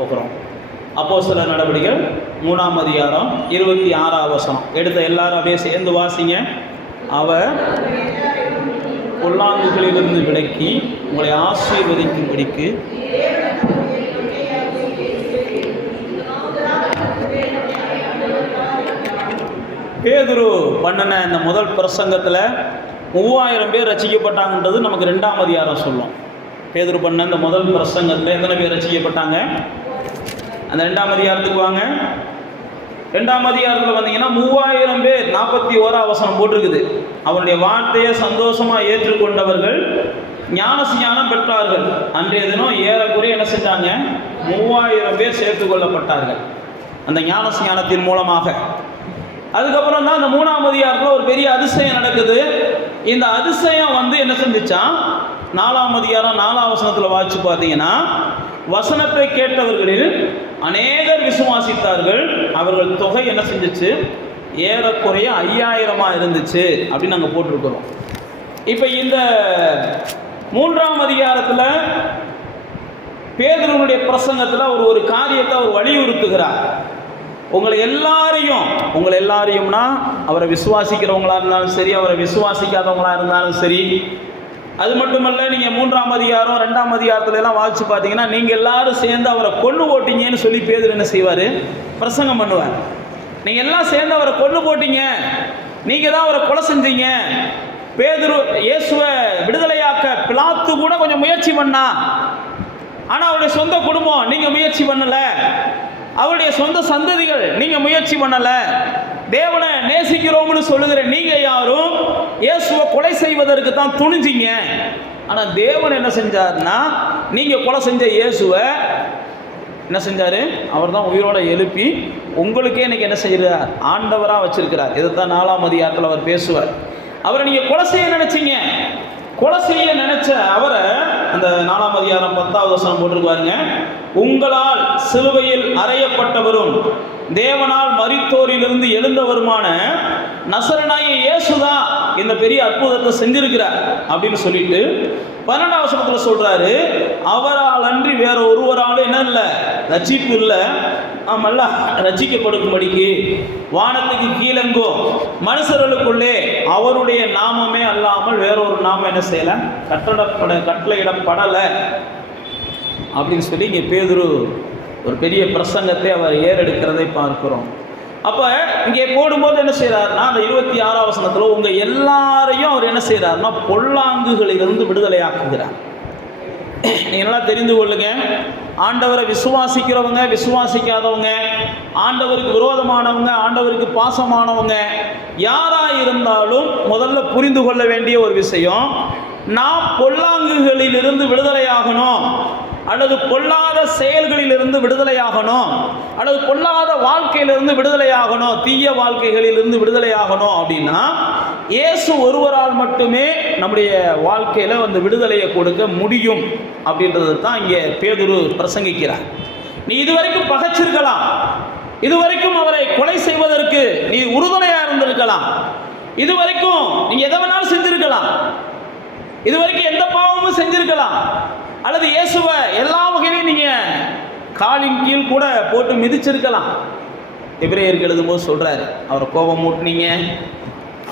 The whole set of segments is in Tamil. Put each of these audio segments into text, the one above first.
போகிறோம். அப்போஸ்தலர் நடவடிக்கைகள் 3ஆம் அதிகாரம் 26ஆம் வசனம் எடுத்த எல்லாரும் அப்படியே சேர்ந்து வாசிங்க. அவர் பொல்லாங்குகளிலிருந்து விலக்கி உங்களை ஆசீர்வதிக்கும்படிக்கு பேதுரு பண்ணின இந்த முதல் பிரசங்கத்தில் 3000 பேர் ரட்சிக்கப்பட்டாங்கன்றது நமக்கு 2ஆம் அதிகாரம் சொல்லும். பேதுரு பண்ண இந்த முதல் பிரசங்கத்தில் எத்தனை பேர் ரட்சிக்கப்பட்டாங்க? அந்த 2ஆம் அதிகாரத்துக்கு வாங்க. 2ஆம் அதிகாரத்தில் வந்தீங்கன்னா 3000 பேர் 41ஆம் வசனம் போட்டிருக்குது. அவருடைய வார்த்தையை சந்தோஷமாக ஏற்றுக்கொண்டவர்கள் ஞானஸ்நானம் பெற்றார்கள். அன்றைய தினம் ஏறக்குறைய என்ன செஞ்சாங்க? 3000 பேர் சேர்த்து கொள்ளப்பட்டார்கள் அந்த ஞானஸ்நானத்தின் மூலமாக. அதுக்கப்புறம் தான் இந்த 3ஆம் அதிகாரத்தில் ஒரு பெரிய அதிசயம் நடக்குது. இந்த அதிசயம் என்ன செஞ்சுச்சான்? 4ஆம் அதிகாரம் 4ஆம் வசனத்தில் வாசிச்சு பார்த்தீங்கன்னா, வசனத்தை கேட்டவர்களில் அநேகர் விசுவாசித்தார்கள். அவர்கள் தொகை என்ன செஞ்சிச்சு? ஏறக்குறைய 5000 இருந்துச்சு அப்படின்னு நாங்கள் போட்டிருக்கிறோம். இப்போ இந்த 3ஆம் அதிகாரத்தில் பேதுருவுடைய பிரசங்கத்தில் அவர் ஒரு காரியத்தை அவர் வலியுறுத்துகிறார். உங்களை எல்லாரையும்னா அவரை விசுவாசிக்கிறவங்களா இருந்தாலும் சரி, அவரை விசுவாசிக்காதவங்களா இருந்தாலும் சரி. அது மட்டுமல்ல, நீங்கள் 3ஆம் அதிகாரம் 2ஆம் அதிகாரத்துல எல்லாம் வாசிச்சு பார்த்தீங்கன்னா, நீங்கள் எல்லாரும் சேர்ந்து அவரை கொன்று போட்டீங்கன்னு சொல்லி பேதுரு என்ன செய்வார்? பிரசங்கம் பண்ணுவார். நீங்கள் எல்லாம் சேர்ந்து அவரை கொன்று போட்டீங்க, நீங்கள் தான் அவரை கொலை செஞ்சீங்க. பேதுரு இயேசுவை விடுதலையாக்க பிலாத்து கூட கொஞ்சம் முயற்சி பண்ணா, ஆனால் அவருடைய சொந்த குடும்பம் நீங்கள் முயற்சி பண்ணலை. அவருடைய சொந்த சந்ததிகள் நீங்க முயற்சி பண்ணல. தேவனை நேசிக்கிறோம்னு சொல்லுகிற நீங்க யாரும் இயேசுவை கொலை செய்வதற்கு தான் துணிஞ்சிங்க. ஆனா தேவன் என்ன செஞ்சார்னா, நீங்க கொலை செஞ்ச இயேசுவை என்ன செஞ்சாரு? அவர் தான் உயிரோட எழுப்பி உங்களுக்கே இன்னைக்கு என்ன செய்யறார்? ஆண்டவரா வச்சிருக்கிறார். இதைத்தான் 4ஆம் அதிகாரத்தில் அவர் பேசுவார். அவரை நீங்க கொலை செய்ய நினைச்சீங்க. கொலை செய்ய நினைச்ச அவரை அந்த 4ஆம் அதிகாரம் 10ஆவது வசனம் போட்டிருக்காருங்க. உங்களால் சிலுவையில் அறையப்பட்டவரும் தேவனால் மரித்தோரிலிருந்து எழுந்தவருமான நசரனாகிய இயேசுதான் இந்த பெரிய அற்புதத்தை செஞ்சிருக்கிறார் அப்படின்னு சொல்லிட்டு 12ஆம் வசனத்தில் சொல்றாரு, அவரால் அன்றி வேற ஒருவராலும் என்ன இல்லை? ரட்சிப்பு இல்லை. ஆமல்ல, ரட்சிக்கப்படும்படிக்கு வானத்துக்கு கீழெங்கோ மனுஷர்களுக்குள்ளே அவருடைய நாமமே அல்லாமல் வேறொரு நாமம் என்ன செய்யலை? கட்டளையிடப்படலை அப்படின்னு சொல்லி இங்கே பேதுரு ஒரு பெரிய பிரசங்கத்தை அவர் ஏறெடுக்கிறதை பார்க்கிறோம். அப்போ இங்கே போடும்போது என்ன செய்கிறாருன்னா, அந்த 26ஆம் வசனத்தில் உங்கள் எல்லாரையும் அவர் என்ன செய்கிறாருன்னா பொல்லாங்குகளிலிருந்து விடுதலையாக்குகிறார். நீங்கள் நல்லா தெரிந்து கொள்ளுங்க, ஆண்டவரை விசுவாசிக்கிறவங்க, விசுவாசிக்காதவங்க, ஆண்டவருக்கு விரோதமானவங்க, ஆண்டவருக்கு பாசமானவங்க யாராக இருந்தாலும் முதல்ல புரிந்து கொள்ள வேண்டிய ஒரு விஷயம், நாம் பொல்லாங்குகளிலிருந்து விடுதலையாகணும், அல்லது பொல்லாத செயல்களிலிருந்து விடுதலையாகணும், அல்லது பொல்லாத வாழ்க்கையிலிருந்து விடுதலையாகணும், தீய வாழ்க்கைகளிலிருந்து விடுதலையாகணும் அப்படின்னா இயேசு ஒருவரால் மட்டுமே நம்முடைய வாழ்க்கையில் அந்த விடுதலையை கொடுக்க முடியும் அப்படின்றது தான் இங்கே பேதுரு பிரசங்கிக்கிறார். நீ இதுவரைக்கும் பகைச்சிருக்கலாம், இதுவரைக்கும் அவரை கொலை செய்வதற்கு நீ உறுதுணையாக இருந்திருக்கலாம், இதுவரைக்கும் நீங்க எதை வேணாலும் செஞ்சிருக்கலாம், இதுவரைக்கும் எந்த பாவமும் செஞ்சிருக்கலாம், அல்லது இயேசுவை எல்லா வகையிலும் நீங்க காலின் கீழ் கூட போட்டு மிதிச்சிருக்கலாம். எபிரேயருக்கு எழுதும்போது சொல்றாரு, அவரை கோபம் மூட்டினீங்க,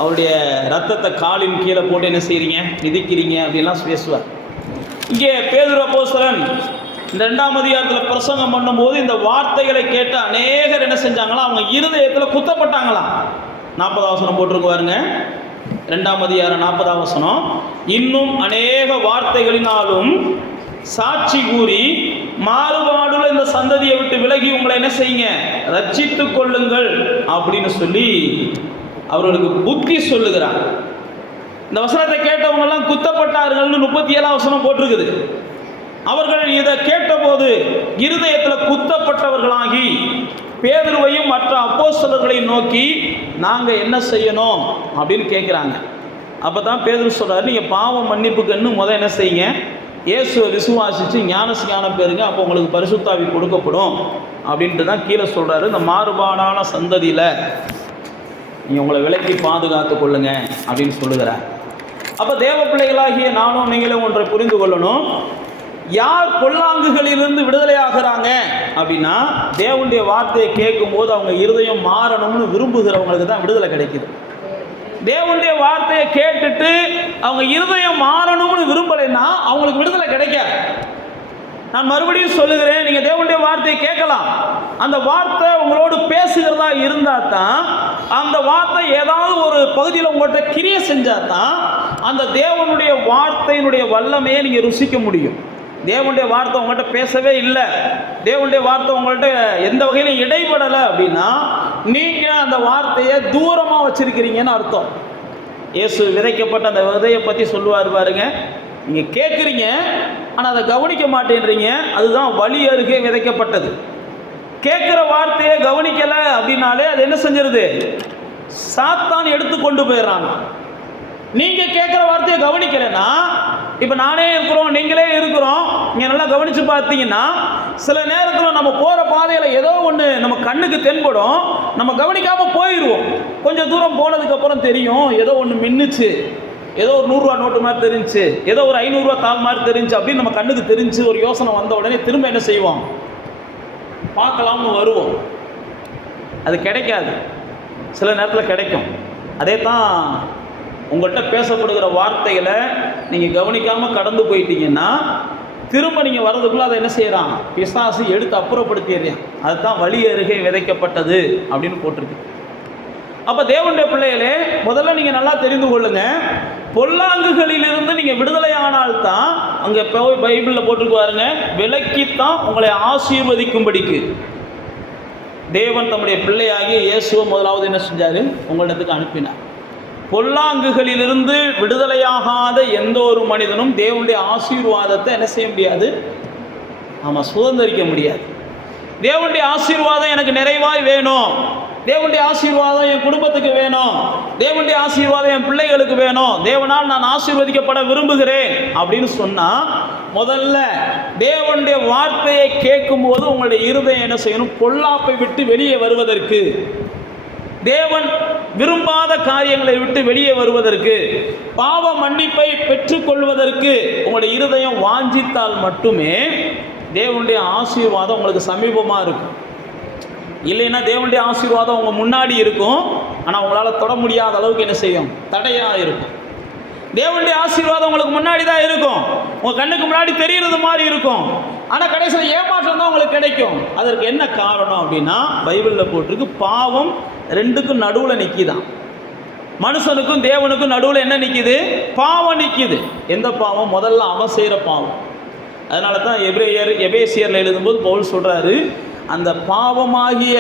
அவருடைய ரத்தத்தை காலின் கீழே போட்டு என்ன செய்றீங்க? மிதிக்கிறீங்க அப்படின்லாம் பேசுவார். இங்கே பேதுரு அப்போஸ்தலன் இந்த 2ஆம் அதிகாரத்தில் பிரசங்கம் பண்ணும்போது இந்த வார்த்தைகளை கேட்ட அநேகர் என்ன செஞ்சாங்களா? அவங்க இருதயத்தில் குத்தப்பட்டாங்களாம். 40ஆம் வசனம் போட்டிருக்குவாருங்க, 2ஆம் அதிகாரம் 40ஆம் வசனம். இன்னும் அநேக வார்த்தைகளினாலும் சாட்சி கூறி மாறுபாடுள்ள இந்த சந்ததியை விட்டு விலகி உங்களை என்ன செய்யுங்க? ரட்சித்துக் கொள்ளுங்கள் அப்படின்னு சொல்லி அவர்களுக்கு புத்தி சொல்லுகிறார். இந்த வசனத்தை கேட்டவங்க எல்லாம் குத்தப்பட்டார்கள்னு 37ஆம் வசனம் போட்டிருக்குது. அவர்கள் இதை கேட்டபோது இருதயத்தில் குத்தப்பட்டவர்களாகி பேதுருவையும் மற்ற அப்போஸ்தலர்களையும் நோக்கி நாங்கள் என்ன செய்யணும் அப்படின்னு கேட்குறாங்க. அப்போ தான் பேதுரு சொல்கிறார், நீங்கள் பாவம் மன்னிப்புக்கு இன்னும் என்ன செய்யுங்க? இயேசுவை விசுவாசித்து ஞானஸ்நானம் பெறுங்க, அப்போ உங்களுக்கு பரிசுத்தாவி கொடுக்கப்படும் அப்படின்ட்டு தான் கீழே சொல்கிறாரு. இந்த மாறுபாடான சந்ததியில் நீங்கள் உங்களை விலக்கி பாதுகாத்து கொள்ளுங்க அப்படின்னு சொல்லுகிறார். அப்போ தேவ பிள்ளைகளாகிய நானும் நீங்களும் ஒன்றை புரிந்து கொள்ளணும். யார் பொல்லாங்குகளிலிருந்து விடுதலை ஆகிறாங்க அப்படின்னா தேவனுடைய வார்த்தையை கேட்கும்போது அவங்க இருதயம் மாறணும்னு விரும்புகிறவங்களுக்கு தான் விடுதலை கிடைக்குது. தேவனுடைய வார்த்தையை கேட்டுட்டு அவங்க இருதயம் மாறணும்னு விரும்பலைன்னா அவங்களுக்கு விடுதலை கிடைக்காது. நான் மறுபடியும் சொல்லுகிறேன், நீங்கள் தேவனுடைய வார்த்தையை கேட்கலாம். அந்த வார்த்தை உங்களோடு பேசுகிறதா இருந்தால் தான், அந்த வார்த்தை ஏதாவது ஒரு பகுதியில் உங்கள்கிட்ட கிரியை செஞ்சால் தான் அந்த தேவனுடைய வார்த்தையினுடைய வல்லமையை நீங்கள் ருசிக்க முடியும். தேவனுடைய வார்த்தை உங்கள்கிட்ட பேசவே இல்லை, தேவனுடைய வார்த்தை உங்கள்கிட்ட எந்த வகையிலும் இடைப்படலை அப்படின்னா நீங்கள் அந்த வார்த்தையை தூரமாக வச்சிருக்கிறீங்கன்னு அர்த்தம். இயேசு விதைக்கப்பட்ட அந்த விதையை பற்றி சொல்லுவார் பாருங்க. நீங்கள் கேட்குறீங்க, ஆனால் அதை கவனிக்க மாட்டேன்றீங்க. அதுதான் வழி அருகே விதைக்கப்பட்டது. கேட்குற வார்த்தையை கவனிக்கலை அப்படின்னாலே அது என்ன செஞ்சிருது? சாத்தான் எடுத்து கொண்டு போயிடறாங்க. நீங்கள் கேட்குற வார்த்தையை கவனிக்கலைன்னா, இப்போ நானே இருக்கிறோம், நீங்களே இருக்கிறோம், நீங்கள் நல்லா கவனித்து பார்த்தீங்கன்னா சில நேரத்தில் நம்ம போகிற பாதையில் ஏதோ ஒன்று நம்ம கண்ணுக்கு தென்படும், நம்ம கவனிக்காமல் போயிடுவோம். கொஞ்சம் தூரம் போனதுக்கப்புறம் தெரியும் ஏதோ ஒன்று மின்னுச்சு, ஏதோ ஒரு 100 ரூபா நோட்டு மாதிரி தெரிஞ்சு, ஏதோ ஒரு 500 ரூபா தாள் மாதிரி தெரிஞ்சு அப்படின்னு நம்ம கண்ணுக்கு தெரிஞ்சு ஒரு யோசனை வந்த உடனே திரும்ப என்ன செய்வோம்? பார்க்கலாம்னு வருவோம். அது கிடைக்காது, சில நேரத்தில் கிடைக்கும். அதே தான் உங்கள்கிட்ட பேசப்படுகிற வார்த்தைகளை நீங்கள் கவனிக்காமல் கடந்து போயிட்டீங்கன்னா திரும்ப நீங்கள் வர்றதுக்குள்ளே அதை என்ன செய்யறான்? பிசாசு எடுத்து அப்புறப்படுத்திடுறான். அதுதான் வழி அருகே விதைக்கப்பட்டது அப்படின்னு போட்டிருக்கு. அப்போ தேவனுடைய பிள்ளைகளே, முதல்ல நீங்கள் நல்லா தெரிந்து கொள்ளுங்க, பொல்லாங்குகளிலிருந்து நீங்கள் விடுதலை ஆனால்தான், அங்கே போய் பைபிளில் போட்டுருக்கு பாருங்க, விலக்கித்தான் உங்களை ஆசீர்வதிக்கும்படிக்கு தேவன் தம்முடைய பிள்ளையாகிய இயேசுவை முதலாவது என்ன செஞ்சார்? உங்களிடத்துக்கு அனுப்பினார். பொல்லாங்குகளிலிருந்து விடுதலையாகாத எந்த ஒரு மனிதனும் தேவனுடைய ஆசீர்வாதத்தை என்ன செய்ய முடியாது? ஆமாம், சுதந்திரிக்க முடியாது. தேவனுடைய ஆசீர்வாதம் எனக்கு நிறைவாய் வேணும், தேவனுடைய ஆசீர்வாதம் என் குடும்பத்துக்கு வேணும், தேவனுடைய ஆசீர்வாதம் என் பிள்ளைகளுக்கு வேணும், தேவனால் நான் ஆசீர்வதிக்கப்பட விரும்புகிறேன் அப்படின்னு சொன்னால், முதல்ல தேவனுடைய வார்த்தையை கேட்கும்போது உங்களுடைய இருதயம் என்ன செய்யணும்? பொல்லாப்பை விட்டு வெளியே வருவதற்கு, தேவன் விரும்பாத காரியங்களை விட்டு வெளியே வருவதற்கு, பாவ மன்னிப்பை பெற்றுக்கொள்வதற்கு உங்களுடைய இருதயம் வாஞ்சித்தால் மட்டுமே தேவனுடைய ஆசீர்வாதம் உங்களுக்கு சமீபமாக இருக்கும். இல்லைன்னா தேவனுடைய ஆசீர்வாதம் உங்கள் முன்னாடி இருக்கும், ஆனால் உங்களால் தொட முடியாத அளவுக்கு என்ன செய்யும்? தடையாக இருக்கும். தேவனுடைய ஆசீர்வாதம் உங்களுக்கு முன்னாடி தான் இருக்கும், உங்கள் கண்ணுக்கு முன்னாடி தெரிகிறது மாதிரி இருக்கும், ஆனால் கடைசியில் ஏமாற்றம் தான் உங்களுக்கு கிடைக்கும். அதற்கு என்ன காரணம் அப்படின்னா, பைபிளில் போட்டிருக்கு, பாவம் ரெண்டுக்கும் நடுவில் நிற்கிதான். மனுஷனுக்கும் தேவனுக்கும் நடுவில் என்ன நிற்கிது? பாவம் நிற்கிது. எந்த பாவம்? முதல்ல அவன் செய்கிற பாவம். அதனால தான் எபேசியரில் எழுதும்போது பவுல் சொல்கிறாரு, அந்த பாவமாகிய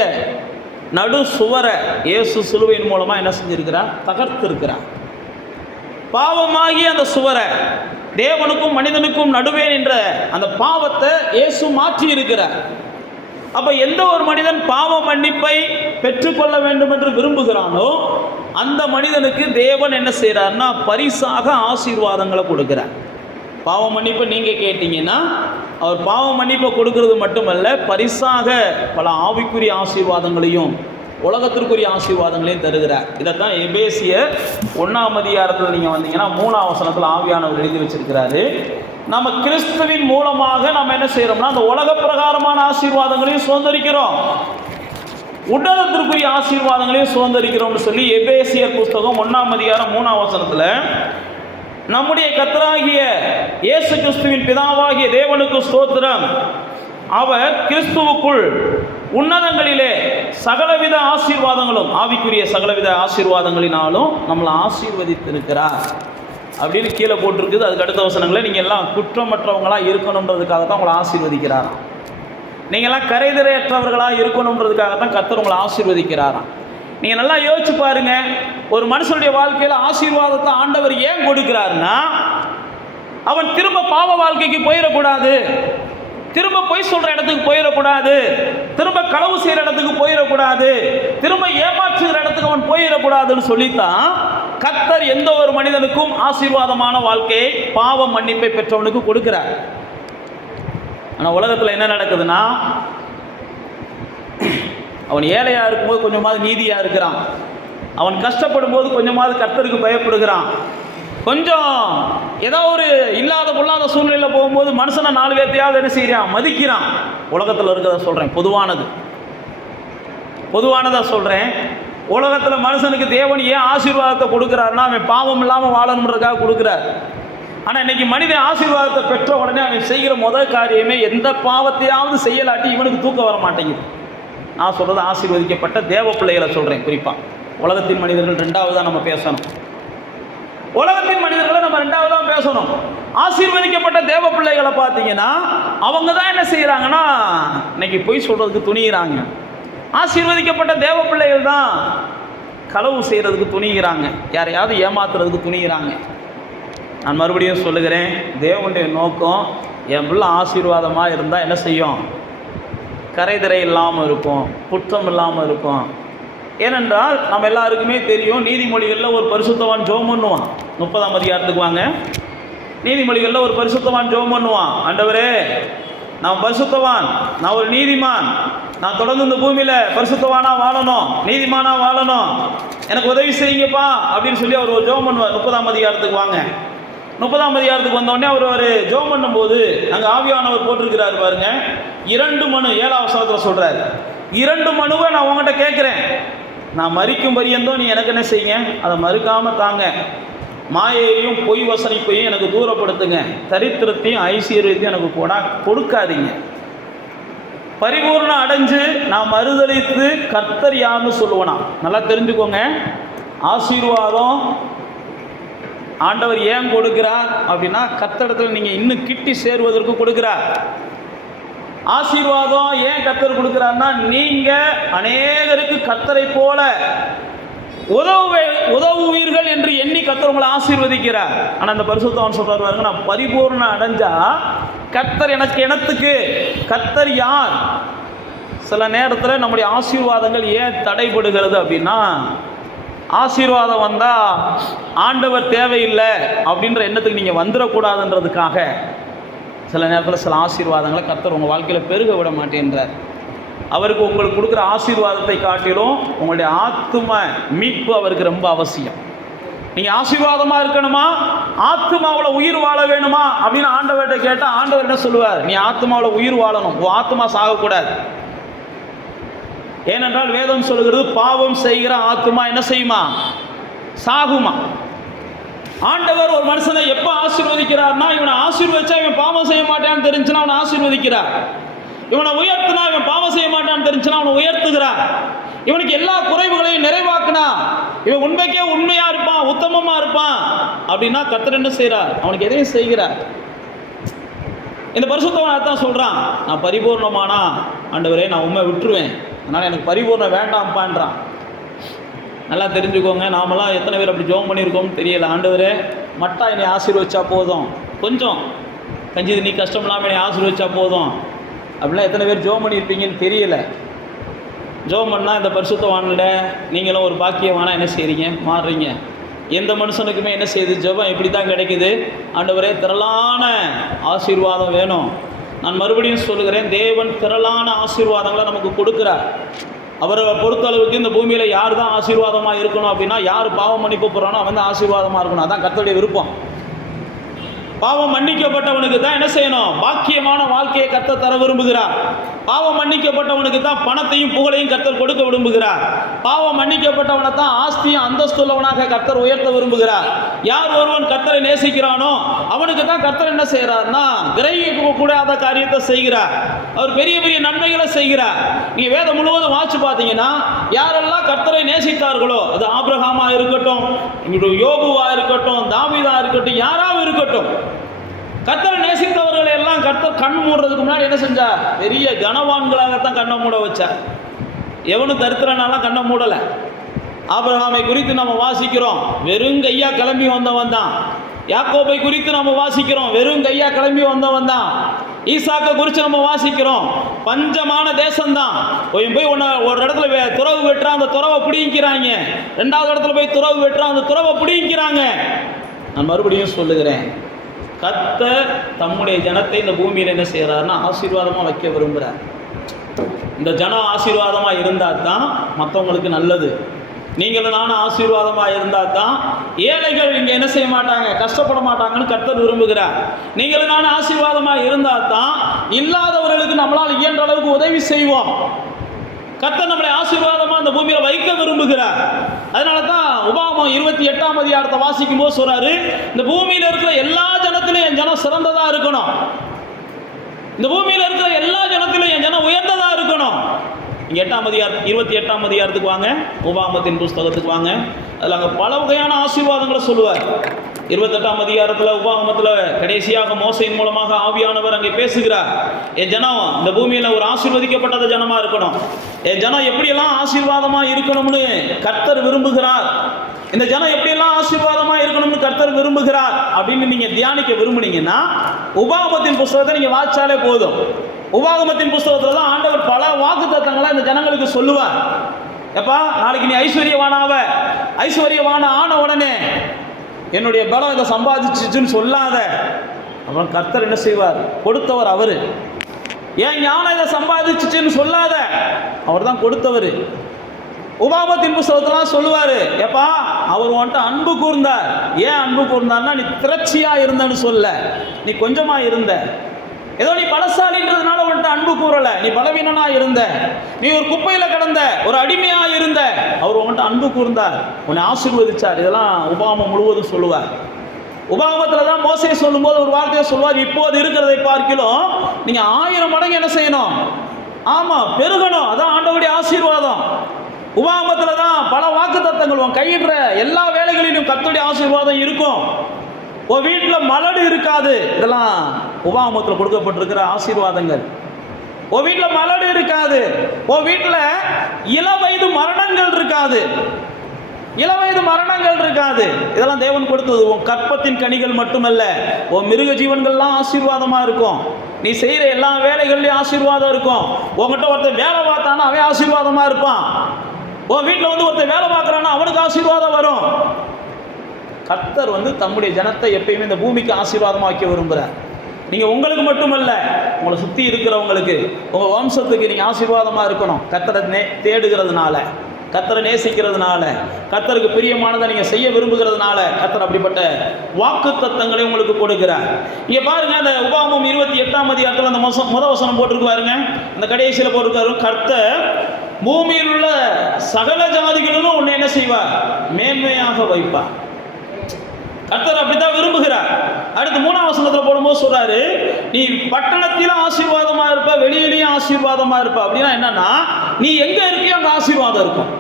நடு சுவரை இயேசு சிலுவையின் மூலமாக என்ன செஞ்சிருக்கிறார்? தகர்த்திருக்கிறார். பாவமாகிய அந்த சுவரை, தேவனுக்கும் மனிதனுக்கும் நடுவே நின்ற அந்த பாவத்தை இயேசு மாற்றி இருக்கிறார். அப்போ எந்த ஒரு மனிதன் பாவ மன்னிப்பை பெற்றுக்கொள்ள வேண்டும் என்று விரும்புகிறானோ அந்த மனிதனுக்கு தேவன் என்ன செய்கிறார்னா பரிசாக ஆசீர்வாதங்களை கொடுக்கிறார். பாவ மன்னிப்பை நீங்கள் கேட்டீங்கன்னா அவர் பாவ மன்னிப்பை கொடுக்கறது மட்டுமல்ல, பரிசாக பல ஆவிக்குரிய ஆசீர்வாதங்களையும் உலகத்திற்குரிய ஆசீர்வாதங்களையும் தருகிறார். இதைத்தான் எபேசியர் 1ஆம் அதிகாரத்தில் நீங்கள் வந்தீங்கன்னா 3ஆம் வசனத்தில் ஆவியானவர் எழுதி வச்சிருக்கிறாரு. நம்ம கிறிஸ்துவின் மூலமாக நம்ம என்ன செய்கிறோம்னா அந்த உலக பிரகாரமான ஆசீர்வாதங்களையும் சுதந்திரிக்கிறோம், உன்னதத்திற்குரிய ஆசீர்வாதங்களையும் சுதந்திரிக்கிறோம்னு சொல்லி எபேசியர் புஸ்தகம் 1ஆம் அதிகாரம் 3ஆம் வசனத்தில் நம்முடைய கர்த்தராகிய இயேசு கிறிஸ்துவின் பிதாவாகிய தேவனுக்கு ஸ்தோத்திரம், அவர் கிறிஸ்துவுக்குள் உன்னதங்களிலே சகலவித ஆசீர்வாதங்களும் ஆவிக்குரிய சகலவித ஆசீர்வாதங்களினாலும் நம்மளை ஆசீர்வதித்திருக்கிறார் அப்படின்னு கீழே போட்டிருக்குது. அதுக்கு அடுத்த வசனங்களை நீங்கள் எல்லாம் குற்றமற்றவங்களாக இருக்கணுன்றதுக்காக தான் உங்களை ஆசீர்வதிக்கிறாராம். நீங்கள்லாம் கரைதிரையற்றவர்களாக இருக்கணுன்றதுக்காக தான் கர்த்தர் உங்களை ஆசீர்வதிக்கிறாராம். நீங்கள் நல்லா யோசிச்சு பாருங்க, ஒரு மனுஷனுடைய வாழ்க்கையில் ஆசீர்வாதத்தை ஆண்டவர் ஏன் கொடுக்கிறாருன்னா, அவன் திரும்ப பாவ வாழ்க்கைக்கு போயிடக்கூடாது, திரும்ப பொய் சொல்கிற இடத்துக்கு போயிடக்கூடாது, திரும்ப களவு செய்கிற இடத்துக்கு போயிடக்கூடாது, திரும்ப ஏமாற்றுகிற இடத்துக்கு அவன் போயிடக்கூடாதுன்னு சொல்லித்தான் கர்த்தர் எந்த ஒரு மனிதனுக்கும் ஆசீர்வாதமான வாழ்க்கையை பாவ மன்னிப்பை பெற்றவனுக்கு கொடுக்கிறார். ஆனால் உலகத்தில் என்ன நடக்குதுன்னா, அவன் ஏழையாக இருக்கும்போது கொஞ்சமாவது நீதியாக இருக்கிறான், அவன் கஷ்டப்படும் போது கொஞ்சமாவது கர்த்தருக்கு பயப்படுகிறான், கொஞ்சம் ஏதோ ஒரு இல்லாத பொல்லாத சூழ்நிலையில் போகும்போது மனுஷனை 4 பேர்த்தையாவது என்ன செய்கிறான், மதிக்கிறான். உலகத்தில் இருக்கிறத சொல்கிறேன், பொதுவானதாக சொல்கிறேன். உலகத்தில் மனுஷனுக்கு தேவன் ஏன் ஆசீர்வாதத்தை கொடுக்குறாருன்னா அவன் பாவம் இல்லாமல் வாழணுன்றதுக்காக கொடுக்குறார். ஆனால் இன்றைக்கி மனிதன் ஆசீர்வாதத்தை பெற்ற உடனே அவன் செய்கிற முதல் காரியமே எந்த பாவத்தையாவது செய்யலாட்டி இவனுக்கு தூக்கம் வர மாட்டேங்குது. நான் சொல்கிறது ஆசீர்வதிக்கப்பட்ட தேவ பிள்ளைகளை சொல்கிறேன். குறிப்பாக உலகத்தின் மனிதர்கள் 2வது நம்ம பேசணும். உலகத்தின் மனிதர்களை நம்ம 2வது பேசணும். ஆசீர்வதிக்கப்பட்ட தேவ பிள்ளைகளை பார்த்தீங்கன்னா அவங்க தான் என்ன செய்கிறாங்கன்னா இன்னைக்கு பொய் சொல்கிறதுக்கு துணிகிறாங்க. ஆசீர்வதிக்கப்பட்ட தேவ பிள்ளைகள் தான் களவு செய்கிறதுக்கு துணிகிறாங்க, யாரையாவது ஏமாத்துறதுக்கு துணிகிறாங்க. நான் மறுபடியும் சொல்லுகிறேன், தேவனுடைய நோக்கம் என் பிள்ளை ஆசீர்வாதமாக இருந்தால் என்ன செய்யும், கரைதிரை இல்லாமல் இருக்கும், குற்றம் இல்லாமல் இருக்கும். ஏனென்றால் நம்ம எல்லாருக்குமே தெரியும், நீதிமொழிகளில் ஒரு பரிசுத்தவான் ஜெபம் பண்ணுவான். 30ஆம் அதிகாரத்துக்கு வாங்க. நீதிமொழிகளில் ஒரு பரிசுத்தவான் ஜெபம் பண்ணுவான். ஆண்டவரே, நான் பரிசுத்தவான், நான் ஒரு நீதிமான், நான் தொடர்ந்து இந்த பூமியில் பரிசுத்தவானாக வாழணும், நீதிமானாக வாழணும், எனக்கு உதவி செய்யுங்கப்பா அப்படின்னு சொல்லி அவர் ஒரு ஜெபம் பண்ணுவார். 30ஆம் அதிகாரத்துக்கு வாங்க. 30ஆம் அதிகாரத்துக்கு வந்தோடனே அவர் ஒரு ஜெபம் பண்ணும்போது அங்கே ஆவியானவர் போட்டிருக்கிறார் பாருங்க. 2 மனு 7ஆம் வசனத்தில் சொல்கிறார், 2 மனுவை நான் உங்கள்கிட்ட கேட்குறேன், நான் மறிக்கும் பரியந்தோ நீ எனக்கு என்ன செய்யுங்க, அதை மறுக்காமல் தாங்க. மாயையும் பொய் வசனிப்பையும் எனக்கு தூரப்படுத்துங்க, தரித்திரத்தையும் ஐஸ்வர்யத்தையும் எனக்கு கொடுக்காதீங்க. பரிபூர்ணம் அடைஞ்சு நான் மறுதளித்து கர்த்தர் யாருன்னு சொல்லுவேனா. நல்லா தெரிஞ்சுக்கோங்க, ஆசீர்வாதம் ஆண்டவர் ஏன் கொடுக்கிறார் அப்படின்னா கர்த்தரிடத்தில் நீங்கள் இன்னும் கிட்டி சேருவதற்கு கொடுக்கிறார். ஆசீர்வாதம் ஏன் கர்த்தர் கொடுக்கிறார்னா நீங்கள் அநேகருக்கு கர்த்தரை போல உதவுவீர்கள் என்று எண்ணி கர்த்தர் உங்களை ஆசீர்வதிக்கிறார். ஆனால் அந்த பரிசுத்தவான் சொல்றாரு பாருங்க, நான் பரிபூர்ணம் அடைஞ்சா கர்த்தர் எனக்கு எனத்துக்கு கர்த்தர் யார்? சில நேரத்தில் நம்முடைய ஆசீர்வாதங்கள் ஏன் தடைபடுகிறது அப்படின்னா, ஆசீர்வாதம் வந்தால் ஆண்டவர் தேவையில்லை அப்படின்ற எண்ணத்துக்கு நீங்கள் வந்துடக்கூடாதுன்றதுக்காக சில நேரத்தில் சில ஆசீர்வாதங்களை கர்த்தர் உங்கள் வாழ்க்கையில் பெருக விட மாட்டேன்றார். அவருக்கு உங்களுக்கு கொடுக்குற ஆசீர்வாதத்தை காட்டிலும் உங்களுடைய ஆத்தும மீட்பு அவருக்கு ரொம்ப அவசியம். நீங்கள் ஆசீர்வாதமாக இருக்கணுமா, ஆத்மாவில் உயிர் வாழ வேணுமா அப்படின்னு ஆண்டவர்கிட்ட கேட்டால் ஆண்டவர் என்ன சொல்லுவார், நீ ஆத்மாவில் உயிர் வாழணும், உன் ஆத்மா சாகக்கூடாது. ஏனென்றால் வேதம் சொல்லுகிறது, பாவம் செய்கிற ஆத்மா என்ன செய்யுமா, சாகுமா. ஆண்டவர் ஒரு மனுஷனை எப்போ ஆசீர்வதிக்கிறார்னா, இவனை ஆசீர்வதிச்சா இவன் பாவம் செய்ய மாட்டான்னு தெரிஞ்சுன்னா அவனை ஆசீர்வதிக்கிறார். இவனை உயர்த்தினா இவன் பாவம் செய்ய மாட்டான்னு தெரிஞ்சுன்னா அவனை உயர்த்துகிறார். இவனுக்கு எல்லா குறைவுகளையும் நிறைவாக்குனா இவன் உண்மைக்கே உண்மையா இருப்பான், உத்தமமா இருப்பான் அப்படின்னா கர்த்தர் என்ன செய்கிறார், அவனுக்கு எதையும் செய்கிறார். இந்த பரிசுத்தவான் தான் சொல்றான், நான் பரிபூர்ணமானா ஆண்டவரே நான் உண்மை விட்டுருவேன், அதனால எனக்கு பரிபூர்ணம் வேண்டாம்ப்பான்றான். நல்லா தெரிஞ்சுக்கோங்க, நாமெல்லாம் எத்தனை பேர் அப்படி ஜெபம் பண்ணியிருக்கோம்னு தெரியல. ஆண்டவரே மட்டா என்னை ஆசீர்வதிச்சா போதும், கொஞ்சம் கஞ்சி நீ கஷ்டம் இல்லாமல் என்னை ஆசீர்வதிச்சா போதும் அப்படிலாம் எத்தனை பேர் ஜெபம் பண்ணியிருப்பீங்கன்னு தெரியல. ஜெபம் பண்ணால் இந்த பரிசுத்தவான்ல நீங்களும் ஒரு பாக்கியவானா என்ன செய்கிறீங்க, மாறுறீங்க. எந்த மனுஷனுக்குமே என்ன செய்யுது, ஜெபம் எப்படி தான் கிடைக்குது, ஆண்டவரே திரளான ஆசீர்வாதம் வேணும். நான் மறுபடியும் சொல்லுகிறேன், தேவன் திரளான ஆசீர்வாதங்களை நமக்கு கொடுக்குறார். அவரை பொறுத்தளவுக்கு இந்த பூமியில் யார் தான் ஆசீர்வாதமாக இருக்கணும் அப்படின்னா, யார் பாவம் மன்னிப்பு போகிறானோ அவன் தான் ஆசீர்வாதமாக இருக்கணும். அதான் கர்த்தருடைய விருப்பம். பாவம் மன்னிக்கப்பட்டவனுக்கு தான் என்ன செய்யணும், பாக்கியமான வாழ்க்கையை கர்த்தர் தர விரும்புகிறார். பாவம் மன்னிக்கப்பட்டவனுக்கு தான் பணத்தையும் புகழையும் கர்த்தர் கொடுக்க விரும்புகிறார். பாவம் மன்னிக்கப்பட்டவனை தான் ஆஸ்தியும் அந்தஸ்துள்ளவனாக கர்த்தர் உயர்த்த விரும்புகிறார். யார் ஒருவன் கர்த்தரை நேசிக்கிறானோ அவனுக்கு தான் கர்த்தர் என்ன செய்கிறார்னா, கிரகிக்க கூடாத காரியத்தை செய்கிறார். அவர் பெரிய பெரிய நன்மைகளை செய்கிறார். நீங்கள் வேதம் முழுவதும் வாசிச்சு பார்த்தீங்கன்னா, யாரெல்லாம் கர்த்தரை நேசித்தார்களோ, அது ஆபிரகாமா இருக்கட்டும், யோபுவா இருக்கட்டும், தாவீதா இருக்கட்டும், யாராவது இருக்கட்டும், கர்த்தரை நேசித்தவர்களை எல்லாம் கர்த்தர் கண் மூடுறதுக்கு முன்னாடி என்ன செஞ்சார், பெரிய கனவான்களாகத்தான் கண்ணை மூட வச்சார். எவனும் தரித்திரனாலாம் கண்ணை மூடலை. ஆபிரகாமை குறித்து நம்ம வாசிக்கிறோம், வெறும் கையா கிளம்பி வந்தவன் தான். யாக்கோபை குறித்து நம்ம வாசிக்கிறோம், வெறும் கையா கிளம்பி வந்தவன் தான். ஈசாக்கை குறித்து நம்ம வாசிக்கிறோம், பஞ்சமான தேசம்தான். போய் ஒரு இடத்துல துறவு வெட்டுறா, அந்த துறவை பிடிக்கிறாங்க. 2வது இடத்துல போய் துறவு வெட்டுறா, அந்த துறவை பிடிக்கிறாங்க. நான் மறுபடியும் சொல்லுகிறேன், கர்த்தர் தம்முடைய ஜனத்தை இந்த பூமியில் என்ன செய்கிறாருன்னா ஆசீர்வாதமாக வைக்க விரும்புகிறார். இந்த ஜனம் ஆசீர்வாதமாக இருந்தால் தான் மற்றவங்களுக்கு நல்லது. நீங்களும் நானும் ஆசீர்வாதமாக இருந்தால் தான் ஏழைகள் இங்கே என்ன செய்ய மாட்டாங்க, கஷ்டப்பட மாட்டாங்கன்னு கர்த்தர் விரும்புகிறார். நீங்களும் நானும் ஆசீர்வாதமாக இருந்தால் தான் இல்லாதவர்களுக்கு நம்மளால் இயன்ற அளவுக்கு உதவி செய்வோம். கர்த்தர் நம்மளை ஆசீர்வாதமாக அந்த பூமியில் வைக்க விரும்புகிறார். அதனால தான் உபாகமம் 28ஆம் அதிகாரத்தை வாசிக்கும் போது சொல்றாரு, இந்த பூமியில் இருக்கிற எல்லா ஜனத்திலும் என் ஜனம் சிறந்ததா இருக்கணும், இந்த பூமியில் இருக்கிற எல்லா ஜனத்திலும் என் ஜனம் உயர்ந்ததா இருக்கணும். இங்கே 28ஆம் அதிகாரத்துக்கு வாங்க, உபாகமத்தின் புஸ்தகத்துக்கு வாங்க. அதில் அங்கே பல வகையான ஆசீர்வாதங்களை சொல்லுவார். 28ஆம் அதிகாரத்தில் உபாகமத்தில் கடைசியாக மோசையின் மூலமாக ஆவியானவர் அங்கே பேசுகிறார். என் ஜனம் இந்த பூமியில் ஒரு ஆசீர்வதிக்கப்பட்டத ஜனமாக இருக்கணும், என் ஜனம் எப்படியெல்லாம் ஆசீர்வாதமாக இருக்கணும்னு கர்த்தர் விரும்புகிறார், இந்த ஜனம் எப்படியெல்லாம் ஆசீர்வாதமாக இருக்கணும்னு கர்த்தர் விரும்புகிறார் அப்படின்னு நீங்கள் தியானிக்க விரும்புனீங்கன்னா உபாகமத்தின் புஸ்தகத்தை நீங்கள் வாசிச்சாலே போதும். உபாகமத்தின் புஸ்தகத்தில் தான் ஆண்டவர் பல வாக்குத்தத்தங்களை இந்த ஜனங்களுக்கு சொல்லுவார். எப்பா, நாளைக்கு நீ ஐஸ்வர்யவான ஆன உடனே என்னுடைய பலம் இதை சம்பாதிச்சுன்னு சொல்லாத. அப்புறம் கர்த்தர் என்ன செய்வார், கொடுத்தவர் அவர். ஏன் ஞானம் இதை சம்பாதிச்சுன்னு சொல்லாத, அவர் தான் கொடுத்தவர். உபாகமத்தின் புஸ்தகத்தெல்லாம் சொல்லுவார், எப்பா அவர் உன்ட்ட அன்பு கூர்ந்தார். ஏன் அன்பு கூர்ந்தார்னா, நீ திரட்சியாக இருந்தன்னு சொல்ல, நீ கொஞ்சமாக இருந்த, ஏதோ நீ பலசாலின்றதுனால உன்ட்ட அன்பு கூறலை, நீ பலவீனனா இருந்த, நீ ஒரு குப்பையில் கிடந்த, ஒரு அடிமையா இருந்த, அவர் உன்ட்ட அன்பு கூர்ந்தார், உன்னை ஆசீர்வதிச்சார். இதெல்லாம் உபாகமம் முழுவதும் சொல்லுவார். உபாகமத்தில் தான் மோசே சொல்லும்போது ஒரு வார்த்தையை சொல்லுவார், இப்போது இருக்கிறதை பார்க்கிலும் நீங்க 1000 மடங்கு என்ன செய்யணும், ஆமா பெருகணும். அதான் ஆண்டவருடைய ஆசீர்வாதம். உபாகமத்தில் தான் பல வாக்குத்தத்தங்கள், உன் கையிடுற எல்லா வேலைகளிலும் கர்த்தருடைய ஆசீர்வாதம் இருக்கும். உன் வீட்டில் மலடு இருக்காது, இதெல்லாம் உபாகமத்தில் கொடுக்கப்பட்டிருக்கிற ஆசீர்வாதங்கள். உன் வீட்டில் மலடு இருக்காது, உன் வீட்டில் இளவயது மரணங்கள் இருக்காது, இளவயது மரணங்கள் இருக்காது. இதெல்லாம் தேவன் கொடுத்தது. உன் கற்பத்தின் கனிகள் மட்டுமல்ல, உன் மிருக ஜீவன்கள்லாம் ஆசீர்வாதமாக இருக்கும். நீ செய்கிற எல்லா வேலைகள்லையும் ஆசீர்வாதம் இருக்கும். உங்ககிட்ட ஒருத்தர் வேலை பார்த்தானா அவன் ஆசீர்வாதமாக இருப்பான். உன் வீட்டில் வந்து ஒருத்தர் வேலை பார்க்குறான்னா அவனுக்கு ஆசீர்வாதம் வரும். கர்த்தர் தம்முடைய ஜனத்தை எப்பயுமே இந்த பூமிக்கு ஆசீர்வாதமாக வைக்க விரும்புகிறார். நீங்கள் உங்களுக்கு மட்டுமல்ல, உங்களை சுற்றி இருக்கிறவங்களுக்கு, உங்கள் வம்சத்துக்கு நீங்கள் ஆசீர்வாதமாக இருக்கணும். கர்த்தரை தேடுகிறதுனால, கர்த்தரை நேசிக்கிறதுனால, கர்த்தருக்கு பிரியமானதை நீங்கள் செய்ய விரும்புகிறதுனால கர்த்தர் அப்படிப்பட்ட வாக்குத்தத்தங்களை உங்களுக்கு கொடுக்கிறார். இங்கே பாருங்க, அந்த உபாகமம் 28ஆம் அதிகாரத்தில் அந்த முதல் வசனம் போட்டிருக்கு பாருங்க, அந்த கடைசியில் போட்டிருக்காரு, கர்த்தர் பூமியில் உள்ள சகல ஜாதிகளிலும் உன்னை என்ன செய்வார், மேன்மையாக வைப்பார். கர்த்தர் அப்படித்தான் விரும்புகிறார். அடுத்து 3ஆம் வசனத்தில் போடும்போது சொல்றாரு, நீ பட்டணத்திலும் ஆசீர்வாதமா இருப்ப, வெளியிலையும் ஆசீர்வாதமா இருப்ப. அப்படின்னா என்னன்னா, நீ எங்க இருக்கியோ அங்க ஆசீர்வாதம் இருக்கும்.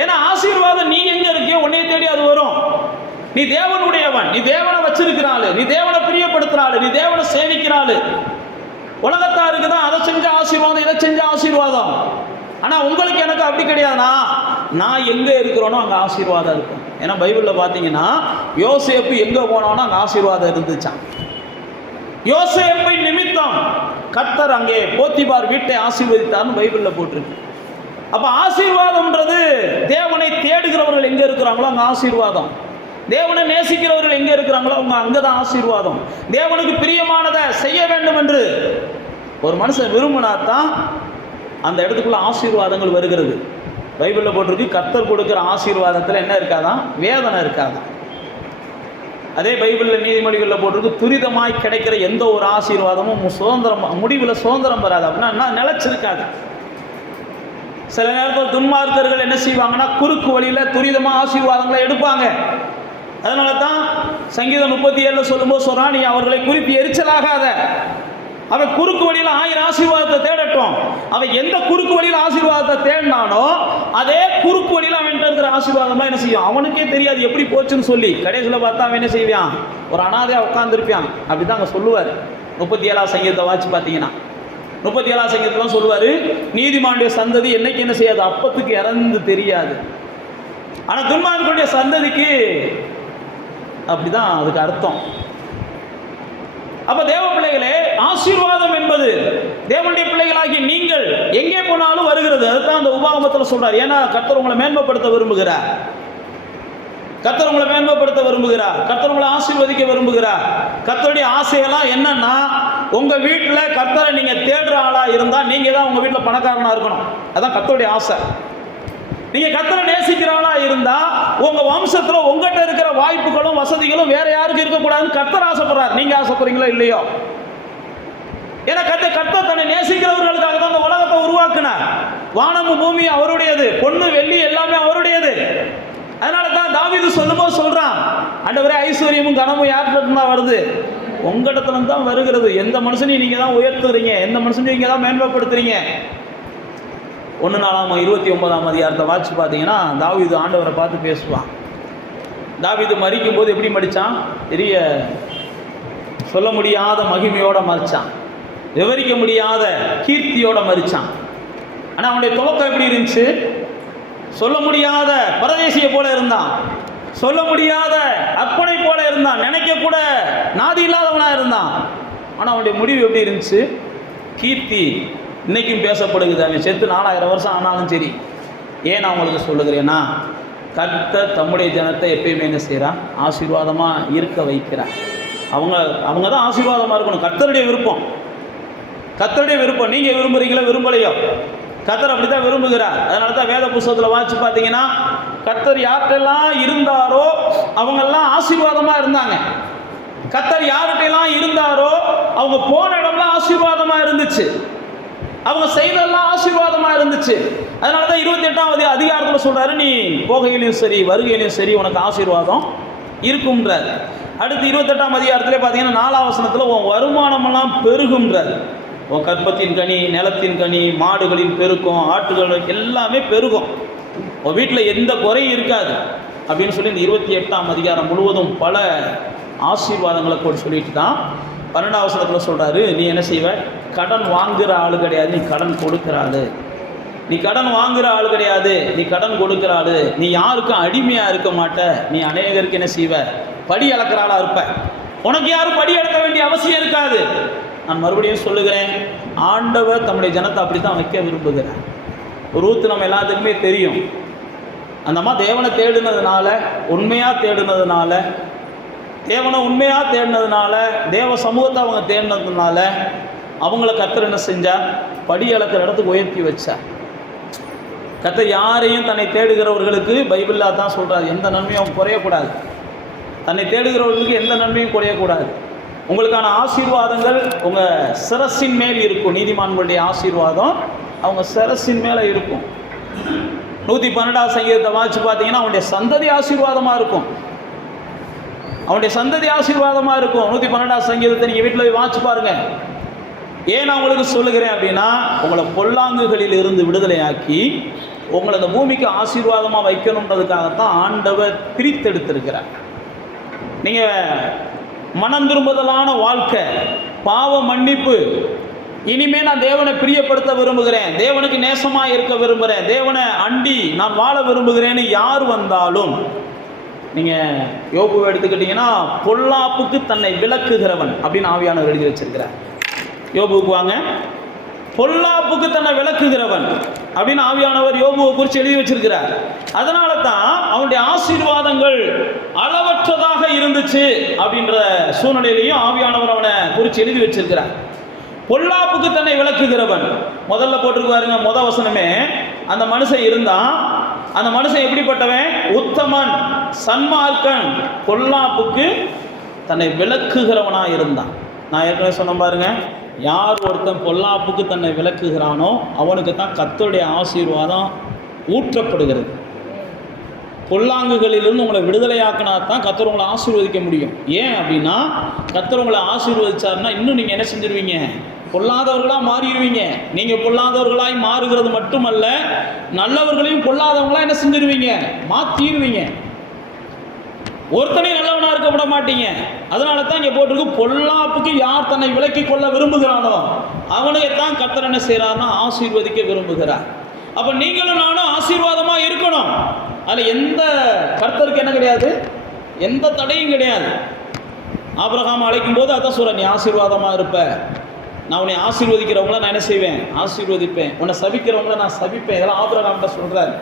ஏன்னா ஆசீர்வாதம் நீ எங்க இருக்கியோ உன்னைய தேடி அது வரும். நீ தேவனுடையவன், நீ தேவனை வச்சிருக்கிறாள், நீ தேவனை பிரியப்படுத்துறாள், நீ தேவனை சேவிக்கிறாள். உலகத்தாருக்கு தான் அதை செஞ்ச ஆசீர்வாதம், இதை செஞ்ச ஆசீர்வாதம். ஆனா உங்களுக்கு எனக்கு அப்படி கிடையாதுனா, நான் எங்க இருக்கிறோனோ அங்க ஆசீர்வாதம் இருக்கும். ஏன்னா பைபிளில் பார்த்தீங்கன்னா யோசேப்பு எங்கே போனானோ அங்கே ஆசீர்வாதம் இருந்துச்சான். யோசேப்பை நிமித்தம் கர்த்தர் அங்கே போத்திபார் வீட்டை ஆசீர்வதித்தார்னு பைபிளில் போட்டிருக்கு. அப்போ ஆசீர்வாதம்ன்றது தேவனை தேடுகிறவர்கள் எங்கே இருக்கிறாங்களோ அங்கே ஆசீர்வாதம், தேவனை நேசிக்கிறவர்கள் எங்கே இருக்கிறாங்களோ அவங்க அங்கே தான் ஆசீர்வாதம். தேவனுக்கு பிரியமானதை செய்ய வேண்டும் என்று ஒரு மனுஷன் விரும்பினாத்தான் அந்த இடத்துக்குள்ள ஆசீர்வாதங்கள் வருகிறது. பைபிளில் போட்டிருக்கு, கர்த்தர் கொடுக்குற ஆசீர்வாதத்தில் என்ன இருக்காதான், வேதனை இருக்காதான். அதே பைபிளில் நீதிமொழிகளில் போட்டிருக்கு, துரிதமாய் கிடைக்கிற எந்த ஒரு ஆசீர்வாதமும் முடிவில் சுதந்திரம் வராது. அப்படின்னா நிலைச்சிருக்காது. சில நேரத்தில் துன்மார்க்கர்கள் என்ன செய்வாங்கன்னா, குறுக்கு வழியில் துரிதமாக ஆசீர்வாதங்களை எடுப்பாங்க. அதனால தான் சங்கீதம் 37 சொல்லும்போது சொல்கிறான், நீ அவர்களை குறித்து எரிச்சலாகாத, அவன் குறுக்கு வழியில் 1000 ஆசீர்வாதத்தை தேடட்டும். அவன் எந்த குறுக்கு வழியில் ஆசீர்வாதத்தை தேடினானோ அதே குறுக்கு வழியில் அவன் இருக்கிற ஆசீர்வாதம்லாம் என்ன செய்யும், அவனுக்கே தெரியாது எப்படி போச்சுன்னு சொல்லி. கடைசியில் பார்த்தா அவன் என்ன செய்வான், ஒரு அனாதையாக உட்காந்துருப்பான். அப்படி தான் அங்கே சொல்லுவார். 37ஆம் சங்கீதத்தை வாட்சி பார்த்தீங்கன்னா 37ஆம் சங்கீதத்தெலாம் சொல்லுவார், நீதிமானுடைய சந்ததி என்னைக்கு என்ன செய்யாது, அப்பத்துக்கு இறந்து தெரியாது. ஆனால் துன்மார்க்கனுடைய சந்ததிக்கு அப்படிதான் அதுக்கு அர்த்தம். அப்ப தேவ பிள்ளைகளே, ஆசீர்வாதம் என்பது தேவனுடைய பிள்ளைகளாகி நீங்கள் எங்கே போனாலும் வருகிறது. அதுதான் அந்த உபாகமத்தில் சொல்றார். ஏன்னா கர்த்தர் உங்களை மேன்மைப்படுத்த விரும்புகிறார், கர்த்தர் உங்களை மேன்மைப்படுத்த விரும்புகிறார், கர்த்தர் உங்களை ஆசீர்வதிக்க விரும்புகிறார். கர்த்தருடைய ஆசையெல்லாம் என்னன்னா, உங்க வீட்டில் கர்த்தரை நீங்க தேடுற ஆளா இருந்தா நீங்க தான் உங்க வீட்டில் பணக்காரனா இருக்கணும். அதான் கர்த்தருடைய ஆசை. நீங்க கர்த்தரை நேசிக்கிறவனா இருந்தா உங்க வம்சத்துல உங்ககிட்ட இருக்கிற வாய்ப்புகளும் வசதிகளும் வேற யாருக்கு இருக்கக்கூடாதுன்னு கர்த்தர் ஆசைப்படுறார். நீங்க ஆசைப்படுறீங்களோ இல்லையோ? ஏன்னா கர்த்தர் தன்னை நேசிக்கிறவர்களுக்காக தான் அந்த உலகத்தை உருவாக்குனார். வானமும் பூமி அவருடையது, பொண்ணு வெள்ளி எல்லாமே அவருடையது. அதனால தான் தாவீது சொல்லும்போது சொல்றான், ஆண்டவரே ஐஸ்வர்யமும் கனமும் யார்கிட்ட இருந்து தான் வருது? உங்களிடத்துல இருந்து தான் வருகிறது. எந்த மனுஷனையும் நீங்க தான் உயர்த்துறீங்க, எந்த மனுஷனையும் நீங்க தான் மேன்மைப்படுத்துறீங்க. 1 நாளாகமம் 29ஆம் அதிகாரத்தை வாட்சி பார்த்தீங்கன்னா தாவீது ஆண்டவரை பார்த்து பேசுவான். தாவீது மரிக்கும் போது எப்படி மடித்தான்? பெரிய சொல்ல முடியாத மகிமையோட மறிச்சான், விவரிக்க முடியாத கீர்த்தியோட மறிச்சான். ஆனால் அவனுடைய துவக்கம் எப்படி இருந்துச்சு? சொல்ல முடியாத பரதேசியை போல இருந்தான், சொல்ல முடியாத அர்ப்பணை போல இருந்தான், நினைக்க கூட நாதி இல்லாதவனா இருந்தான். ஆனால் அவனுடைய முடிவு எப்படி இருந்துச்சு? கீர்த்தி. இன்னைக்கும் பேசப்படுகிறது. அவன் செத்து 4000 வருஷம் ஆனாலும் சரி. ஏன் நான் உங்களுக்கு சொல்லுகிறேன்னா, கர்த்தர் தம்முடைய ஜனத்தை எப்பயுமே என்ன செய்கிறான்? ஆசீர்வாதமாக இருக்க வைக்கிறான். அவங்க தான் ஆசீர்வாதமாக இருக்கணும். கர்த்தருடைய விருப்பம், கர்த்தருடைய விருப்பம். நீங்கள் விரும்புகிறீங்களோ விரும்பலையோ, கர்த்தர் அப்படி தான் விரும்புகிறார். அதனால தான் வேத புஸ்தகத்தில் வாசித்து பார்த்தீங்கன்னா, கர்த்தர் யார்கிட்டெல்லாம் இருந்தாரோ அவங்கெல்லாம் ஆசீர்வாதமாக இருந்தாங்க. கர்த்தர் யார்கிட்டெல்லாம் இருந்தாரோ அவங்க போன இடம்லாம் ஆசீர்வாதமாக இருந்துச்சு, அவங்க செய்தெல்லாம் ஆசீர்வாதமாக இருந்துச்சு. அதனால தான் 28ஆவது அதிகாரத்தில் சொல்கிறாரு, நீ போகையிலையும் சரி வருகையிலையும் சரி உனக்கு ஆசீர்வாதம் இருக்கும்ன்றார். அடுத்து 28ஆம் அதிகாரத்திலே பார்த்தீங்கன்னா 4ஆம் வசனத்தில் உன் வருமானமெல்லாம் பெருகும்ன்றார். உன் கற்பத்தின் கனி, நிலத்தின் கனி, மாடுகளின் பெருக்கம், ஆட்டுகள் எல்லாமே பெருகும், உன் வீட்டில் எந்த குறையும் இருக்காது அப்படின்னு சொல்லி இந்த 28ஆம் அதிகாரம் முழுவதும் பல ஆசீர்வாதங்களை கூட சொல்லிட்டு தான் 12ஆம் வசனத்தில் சொல்கிறாரு, நீ என்ன செய்வ? கடன் வாங்குகிற ஆள் கிடையாது, நீ கடன் கொடுக்குற ஆள். நீ கடன் வாங்குகிற ஆள் கிடையாது, நீ கடன் கொடுக்குற ஆள். நீ யாருக்கும் அடிமையாக இருக்க மாட்ட, நீ அநேகருக்கு என்ன செய்வ? படி அளக்கிற ஆளாக இருப்ப. உனக்கு யாரும் படி அளக்க வேண்டிய அவசியம் இருக்காது. நான் மறுபடியும் சொல்லுகிறேன், ஆண்டவர் தம்முடைய ஜனத்தை அப்படி தான் வைக்க விரும்புகிறார். ரூத் நம்ம எல்லாத்துக்குமே தெரியும். அந்த அம்மா தேவனை தேடுனதுனால, உண்மையாக தேடுனதுனால, தேவனை உண்மையாக தேடினதுனால, தேவ சமூகத்தை அவங்க தேடினதுனால அவங்கள கர்த்தர் என்ன செஞ்சார்? படி அளக்கிற இடத்துக்கு உயர்த்தி வச்சார். கர்த்தர் யாரையும் தன்னை தேடுகிறவர்களுக்கு பைபிளில் தான் சொல்கிறார், எந்த நன்மையும் குறையக்கூடாது. தன்னை தேடுகிறவர்களுக்கு எந்த நன்மையும் குறையக்கூடாது. உங்களுக்கான ஆசீர்வாதங்கள் உங்கள் சிரசின் மேல் இருக்கும். நீதிமான்களுடைய ஆசீர்வாதம் அவங்க சிரசின் மேலே இருக்கும். 112ஆம் சங்கீதத்தை வாசித்து பார்த்தீங்கன்னா அவனுடைய சந்ததி ஆசீர்வாதமாக இருக்கும், அவனுடைய சந்ததி ஆசீர்வாதமாக இருக்கும். 112ஆம் சங்கீதத்தை நீங்கள் வீட்டில் போய் வாசிச்சு பாருங்கள். ஏன் நான் உங்களுக்கு சொல்லுகிறேன் அப்படின்னா, உங்களை பொல்லாங்குகளில் இருந்து விடுதலையாக்கி உங்களை அந்த பூமிக்கு ஆசீர்வாதமாக வைக்கணுன்றதுக்காகத்தான் ஆண்டவர் பிரித்தெடுத்திருக்கிறார். நீங்கள் மனம் திரும்புதலான வாழ்க்கை, பாவ மன்னிப்பு, இனிமேல் நான் தேவனை பிரியப்படுத்த விரும்புகிறேன், தேவனுக்கு நேசமாக இருக்க விரும்புகிறேன், தேவனை அண்டி நான் வாழ விரும்புகிறேன்னு யார் வந்தாலும், நீங்கள் யோபுவை எடுத்துக்கிட்டிங்கன்னா பொல்லாப்புக்கு தன்னை விலக்குகிறவன் அப்படின்னு ஆவியானவர் எழுதி வச்சிருக்கிறார். யோபுவுக்கு வாங்க, பொல்லாப்புக்கு தன்னை விலக்குகிறவன் அப்படின்னு ஆவியானவர் யோபுவை குறித்து எழுதி வச்சிருக்கிறார். அதனால தான் அவனுடைய ஆசீர்வாதங்கள் அளவற்றதாக இருந்துச்சு அப்படின்ற சூழ்நிலையிலையும் ஆவியானவர் அவனை குறித்து எழுதி வச்சிருக்கிறார். பொல்லாப்புக்கு தன்னை விலக்குகிறவன் முதல்ல போட்டிருக்காருங்க. முதல் வசனமே அந்த மனுஷன் இருந்தான். அந்த மனுஷன் எப்படிப்பட்டவன்? உத்தமன், சன்மார்க்கன், பொல்லாப்புக்கு தன்னை விலக்குகிறவனாக இருந்தான். நான் ஏற்கனவே சொன்ன பாருங்க, யார் ஒருத்தன் பொல்லாப்புக்கு தன்னை விலக்குகிறானோ அவனுக்கு தான் கர்த்தருடைய ஆசீர்வாதம் ஊற்றப்படுகிறது. பொல்லாங்குகளிலிருந்து உங்களை விடுதலையாக்கினா தான் கர்த்தர் உங்களை ஆசீர்வதிக்க முடியும். ஏன் அப்படின்னா, கர்த்தர் உங்களை ஆசீர்வதிச்சாருன்னா இன்னும் நீங்கள் என்ன செஞ்சிருவீங்க? பொல்லாதவர்களாக மாறிடுவீங்க. நீங்கள் பொல்லாதவர்களாய் மாறுகிறது மட்டுமல்ல, நல்லவர்களையும் பொல்லாதவங்களாக என்ன செஞ்சிருவீங்க? மாற்றிடுவீங்க. ஒருத்தனையும் நல்லவனாக இருக்க விட மாட்டீங்க. அதனால தான் இங்கே போட்டிருக்கு, பொல்லாப்புக்கு யார் தன்னை விலக்கி கொள்ள விரும்புகிறானோ அவனுக்கு தான் கர்த்தர் என்ன செய்கிறார்னா ஆசீர்வதிக்க விரும்புகிறார். அப்போ நீங்களும் நானும் ஆசீர்வாதமாக இருக்கணும். அதில் எந்த கர்த்தருக்கு என்ன கிடையாது, எந்த தடையும் கிடையாது. ஆபிரகாம் அழைக்கும் போது அதான் சொல்கிறேன், நீ ஆசீர்வாதமாக இருப்ப, நான் உன்னை ஆசீர்வதிக்கிறவங்கள நான் என்ன செய்வேன்? ஆசீர்வதிப்பேன். உன்னை சபிக்கிறவங்கள நான் சபிப்பேன். இதெல்லாம் ஆபிரகாம்கிட்ட சொல்கிறார்.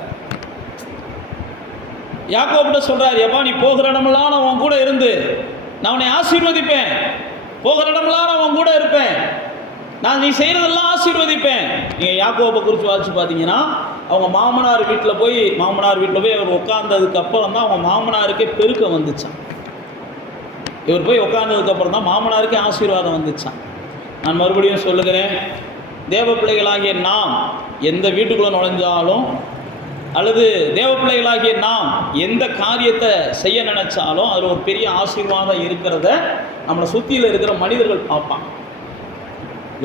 யாக்கோபிட்ட சொல்கிறார், எப்பா நீ போகிற இடமெல்லாம் நான் உன் கூட இருந்து நான் உன்னை ஆசீர்வதிப்பேன், போகிற இடமெல்லாம் நான் உன் கூட இருப்பேன், நான் நீ செய்கிறதெல்லாம் ஆசீர்வதிப்பேன். நீங்கள் யாக்கோபை குறித்து வாசிச்சு பார்த்தீங்கன்னா அவங்க மாமனார் வீட்டில் போய் அவர் உட்கார்ந்ததுக்கு அப்புறம் தான் அவங்க மாமனாருக்கே பெருக்கம் வந்துச்சான். இவர் போய் உட்கார்ந்ததுக்கப்புறம் தான் மாமனாருக்கே ஆசீர்வாதம் வந்துச்சான். நான் மறுபடியும் சொல்லுகிறேன், தேவ பிள்ளைகளாகிய நாம் எந்த வீட்டுக்குள்ளே நுழைஞ்சாலும் அல்லது தேவ பிள்ளைகளாகிய நாம் எந்த காரியத்தை செய்ய நினைச்சாலும் அதில் ஒரு பெரிய ஆசீர்வாதம் இருக்கிறத நம்மளை சுற்றியில் இருக்கிற மனிதர்கள் பார்ப்பான்.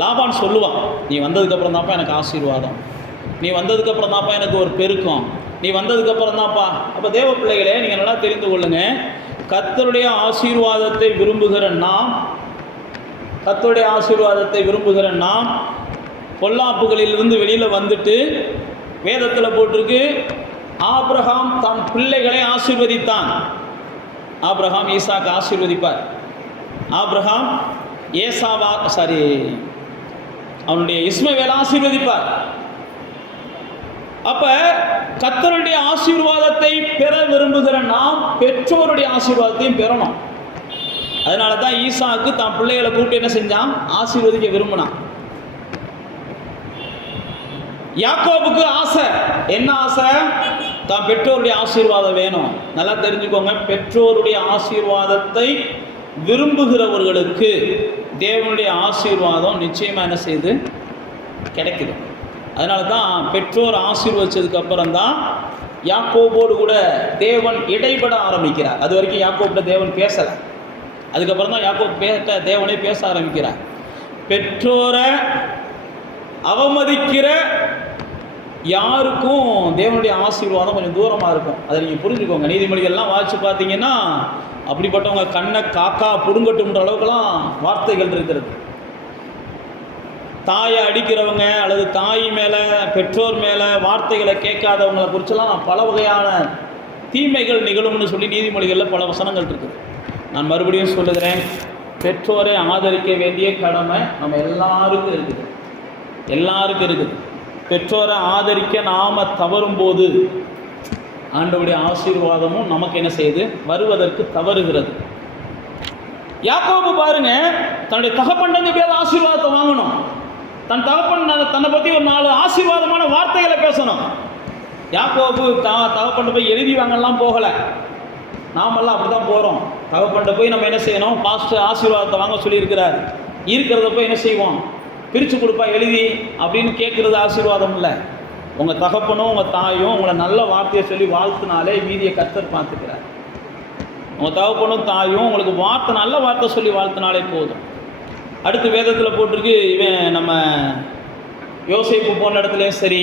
லாபான் சொல்லுவான், நீ வந்ததுக்கப்புறம் தான்ப்பா எனக்கு ஆசீர்வாதம், நீ வந்ததுக்கப்புறம் தான்ப்பா எனக்கு ஒரு பெருக்கம், நீ வந்ததுக்கப்புறம் தான்ப்பா. அப்போ தேவ பிள்ளைகளே, நீங்கள் நல்லா தெரிந்து கொள்ளுங்க, கர்த்தருடைய ஆசீர்வாதத்தை விரும்புகிற நாம் பொல்லாப்புகளிலிருந்து வெளியில் வந்துட்டு, வேதத்தில் போட்டிருக்கு, ஆபிரகாம் தன் பிள்ளைகளை ஆசீர்வதித்தான். ஆபிரகாம் ஈசாக்கு ஆசீர்வதிப்பார். ஆபிரகாம் அவனுடைய இஸ்மவேலை ஆசீர்வதிப்பார். அப்ப கர்த்தருடைய ஆசீர்வாதத்தை பெற விரும்புகிற நாம் பெற்றோருடைய ஆசீர்வாதத்தையும் பெறணும். அதனால தான் ஈசாக்கு தான் பிள்ளைகளை கூப்பிட்டு என்ன செஞ்சான்? ஆசீர்வதிக்க விரும்பினான். யாக்கோபுக்கு ஆசை, என்ன ஆசை? தான் பெற்றோருடைய ஆசீர்வாதம் வேணும். நல்லா தெரிஞ்சுக்கோங்க, பெற்றோருடைய ஆசீர்வாதத்தை விரும்புகிறவர்களுக்கு தேவனுடைய ஆசீர்வாதம் நிச்சயமாக என்ன செய்து கிடைக்குது. அதனால தான் பெற்றோர் ஆசீர்வதிச்சதுக்கு அப்புறம் தான் யாக்கோபோடு கூட தேவன் இடைபட ஆரம்பிக்கிறார். அது வரைக்கும் யாக்கோப்ட தேவன் பேசலை. அதுக்கப்புறம் தான் யாக்கோப் தேவனே பேச ஆரம்பிக்கிறார். பெற்றோரை அவமதிக்கிற யாருக்கும் தேவனுடைய ஆசீர்வாதம் கொஞ்சம் தூரமாக இருக்கும். அதை நீங்கள் புரிஞ்சுக்கோங்க. நீதிமொழிகள்லாம் வாசித்து பார்த்தீங்கன்னா அப்படிப்பட்டவங்க கண்ணை காக்கா புடுங்கட்டும்ன்ற அளவுக்குலாம் வார்த்தைகள் இருக்கிறது. தாயை அடிக்கிறவங்க அல்லது தாய் மேலே பெற்றோர் மேலே வார்த்தைகளை கேட்காதவங்களை குறிச்செல்லாம் பல வகையான தீமைகள் நிகழும்னு சொல்லி நீதிமொழிகளில் பல வசனங்கள் இருக்குது. நான் மறுபடியும் சொல்லுகிறேன், பெற்றோரை ஆதரிக்க வேண்டிய கடமை நம்ம எல்லாருக்கும் இருக்குது. பெற்றோரை ஆதரிக்க நாம் தவறும் போது ஆண்டவருடைய ஆசீர்வாதமும் நமக்கு என்ன செய்யுது? வருவதற்கு தவறுகிறது. யாக்கோபு பாருங்க, தன்னுடைய தகப்பன் எப்படியாவது ஆசீர்வாதத்தை வாங்கணும். தன் தகப்பன் தன்னை பற்றி ஒரு 4 ஆசீர்வாதமான வார்த்தைகளை பேசணும். யாக்கோபு தகப்பன் போய் எழுதி வாங்கலாம் போகலை. நாமெல்லாம் அப்படி தான் போகிறோம். தகப்பன் போய் நம்ம என்ன செய்யணும்? பாஸ்டர் ஆசீர்வாதத்தை வாங்க சொல்லியிருக்கிறார். இருக்கிறத போய் என்ன செய்வோம்? பிரித்து கொடுப்பா எழுதி அப்படின்னு கேட்குறது ஆசீர்வாதம் இல்லை. உங்கள் தகப்பனும் உங்கள் தாயும் உங்களை நல்ல வார்த்தையை சொல்லி வாழ்த்தினாலே மீதியை கர்த்தர் பார்த்துக்கிறார். உங்கள் தகப்பனும் தாயும் உங்களுக்கு நல்ல வார்த்தை சொல்லி வாழ்த்தினாலே போதும். அடுத்து வேதத்தில் போட்டிருக்கு, இவன் நம்ம யோசேப்பு போன இடத்துலையும் சரி.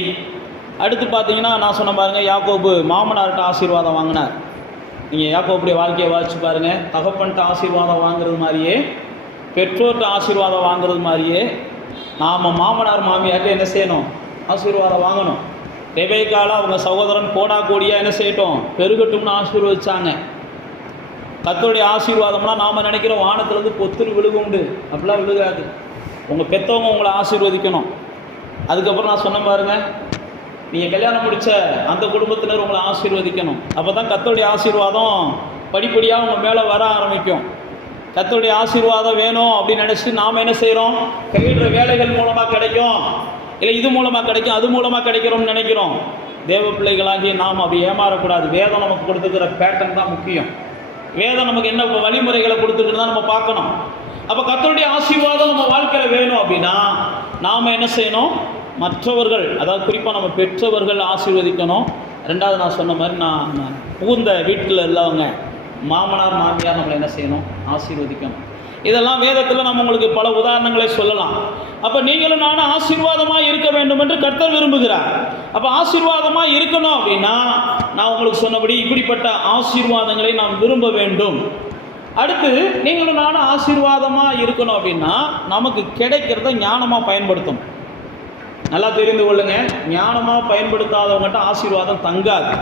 அடுத்து பார்த்தீங்கன்னா நான் சொன்ன பாருங்கள், யாக்கோபு மாமனார்கிட்ட ஆசீர்வாதம் வாங்கினார். நீங்கள் யாக்கோபுடைய வாழ்க்கையை வாசிச்சு பாருங்கள். தகப்பன்கிட்ட ஆசீர்வாதம் வாங்குறது மாதிரியே, பெற்றோர்கிட்ட ஆசீர்வாதம் வாங்குறது மாதிரியே நாம் மாமனார் மாமியார்கிட்ட என்ன செய்யணும்? ஆசீர்வாதம் வாங்கணும். ரெபேக்கால அவங்க சகோதரன் கோடியாக என்ன செய்யட்டும்? பெருகட்டும்னு ஆசீர்வதிச்சாங்க. கர்த்தருடைய ஆசீர்வாதம்லாம் நாம் நினைக்கிறோம் வானத்துலேருந்து பொத்துரு விழுகுண்டு. அப்படிலாம் விழுகாது. உங்கள் பெற்றவங்க உங்களை ஆசீர்வதிக்கணும். அதுக்கப்புறம் நான் சொன்ன பாருங்க, நீங்கள் கல்யாணம் முடித்த அந்த குடும்பத்தினர் உங்களை ஆசீர்வதிக்கணும். அப்போ தான் கர்த்தருடைய ஆசீர்வாதம் படிப்படியாக உங்கள் மேலே வர ஆரம்பிக்கும். கர்த்தருடைய ஆசீர்வாதம் வேணும் அப்படின்னு நினச்சிட்டு நாம் என்ன செய்கிறோம்? கையிடுற வேலைகள் மூலமாக கிடைக்கும், இல்லை இது மூலமாக கிடைக்கும், அது மூலமாக கிடைக்கிறோம்னு நினைக்கிறோம். தேவ பிள்ளைகளாகி நாம் அப்படி ஏமாறக்கூடாது. வேதம் நமக்கு கொடுத்துக்கிற பேட்டர்ன் தான் முக்கியம். வேதம் நமக்கு என்ன வழிமுறைகளை கொடுத்துட்டு தான் நம்ம பார்க்கணும். அப்போ கர்த்தருடைய ஆசீர்வாதம் நம்ம வாழ்க்கையில் வேணும் அப்படின்னா நாம் என்ன செய்யணும்? மற்றவர்கள், அதாவது குறிப்பாக நம்ம பெற்றவர்கள் ஆசீர்வதிக்கணும். ரெண்டாவது நான் சொன்ன மாதிரி நான் புகுந்த வீட்டில் உள்ளவங்க மாமனார் மாமியார் நம்மளை என்ன செய்யணும்? ஆசீர்வதிக்கணும். இதெல்லாம் வேதத்தில் நம்ம உங்களுக்கு பல உதாரணங்களை சொல்லலாம். அப்போ நீங்களும் நானும் ஆசீர்வாதமாக இருக்க வேண்டும் என்று கர்த்தர் விரும்புகிறார். அப்போ ஆசீர்வாதமாக இருக்கணும் அப்படின்னா நான் உங்களுக்கு சொன்னபடி இப்படிப்பட்ட ஆசீர்வாதங்களை நாம் விரும்ப வேண்டும். அடுத்து நீங்களும் நானும் ஆசீர்வாதமாக இருக்கணும் அப்படின்னா நமக்கு கிடைக்கிறத ஞானமாக பயன்படுத்தணும். நல்லா தெரிந்து கொள்ளுங்க, ஞானமாக பயன்படுத்தாதவங்கள்ட்ட ஆசீர்வாதம் தங்காது.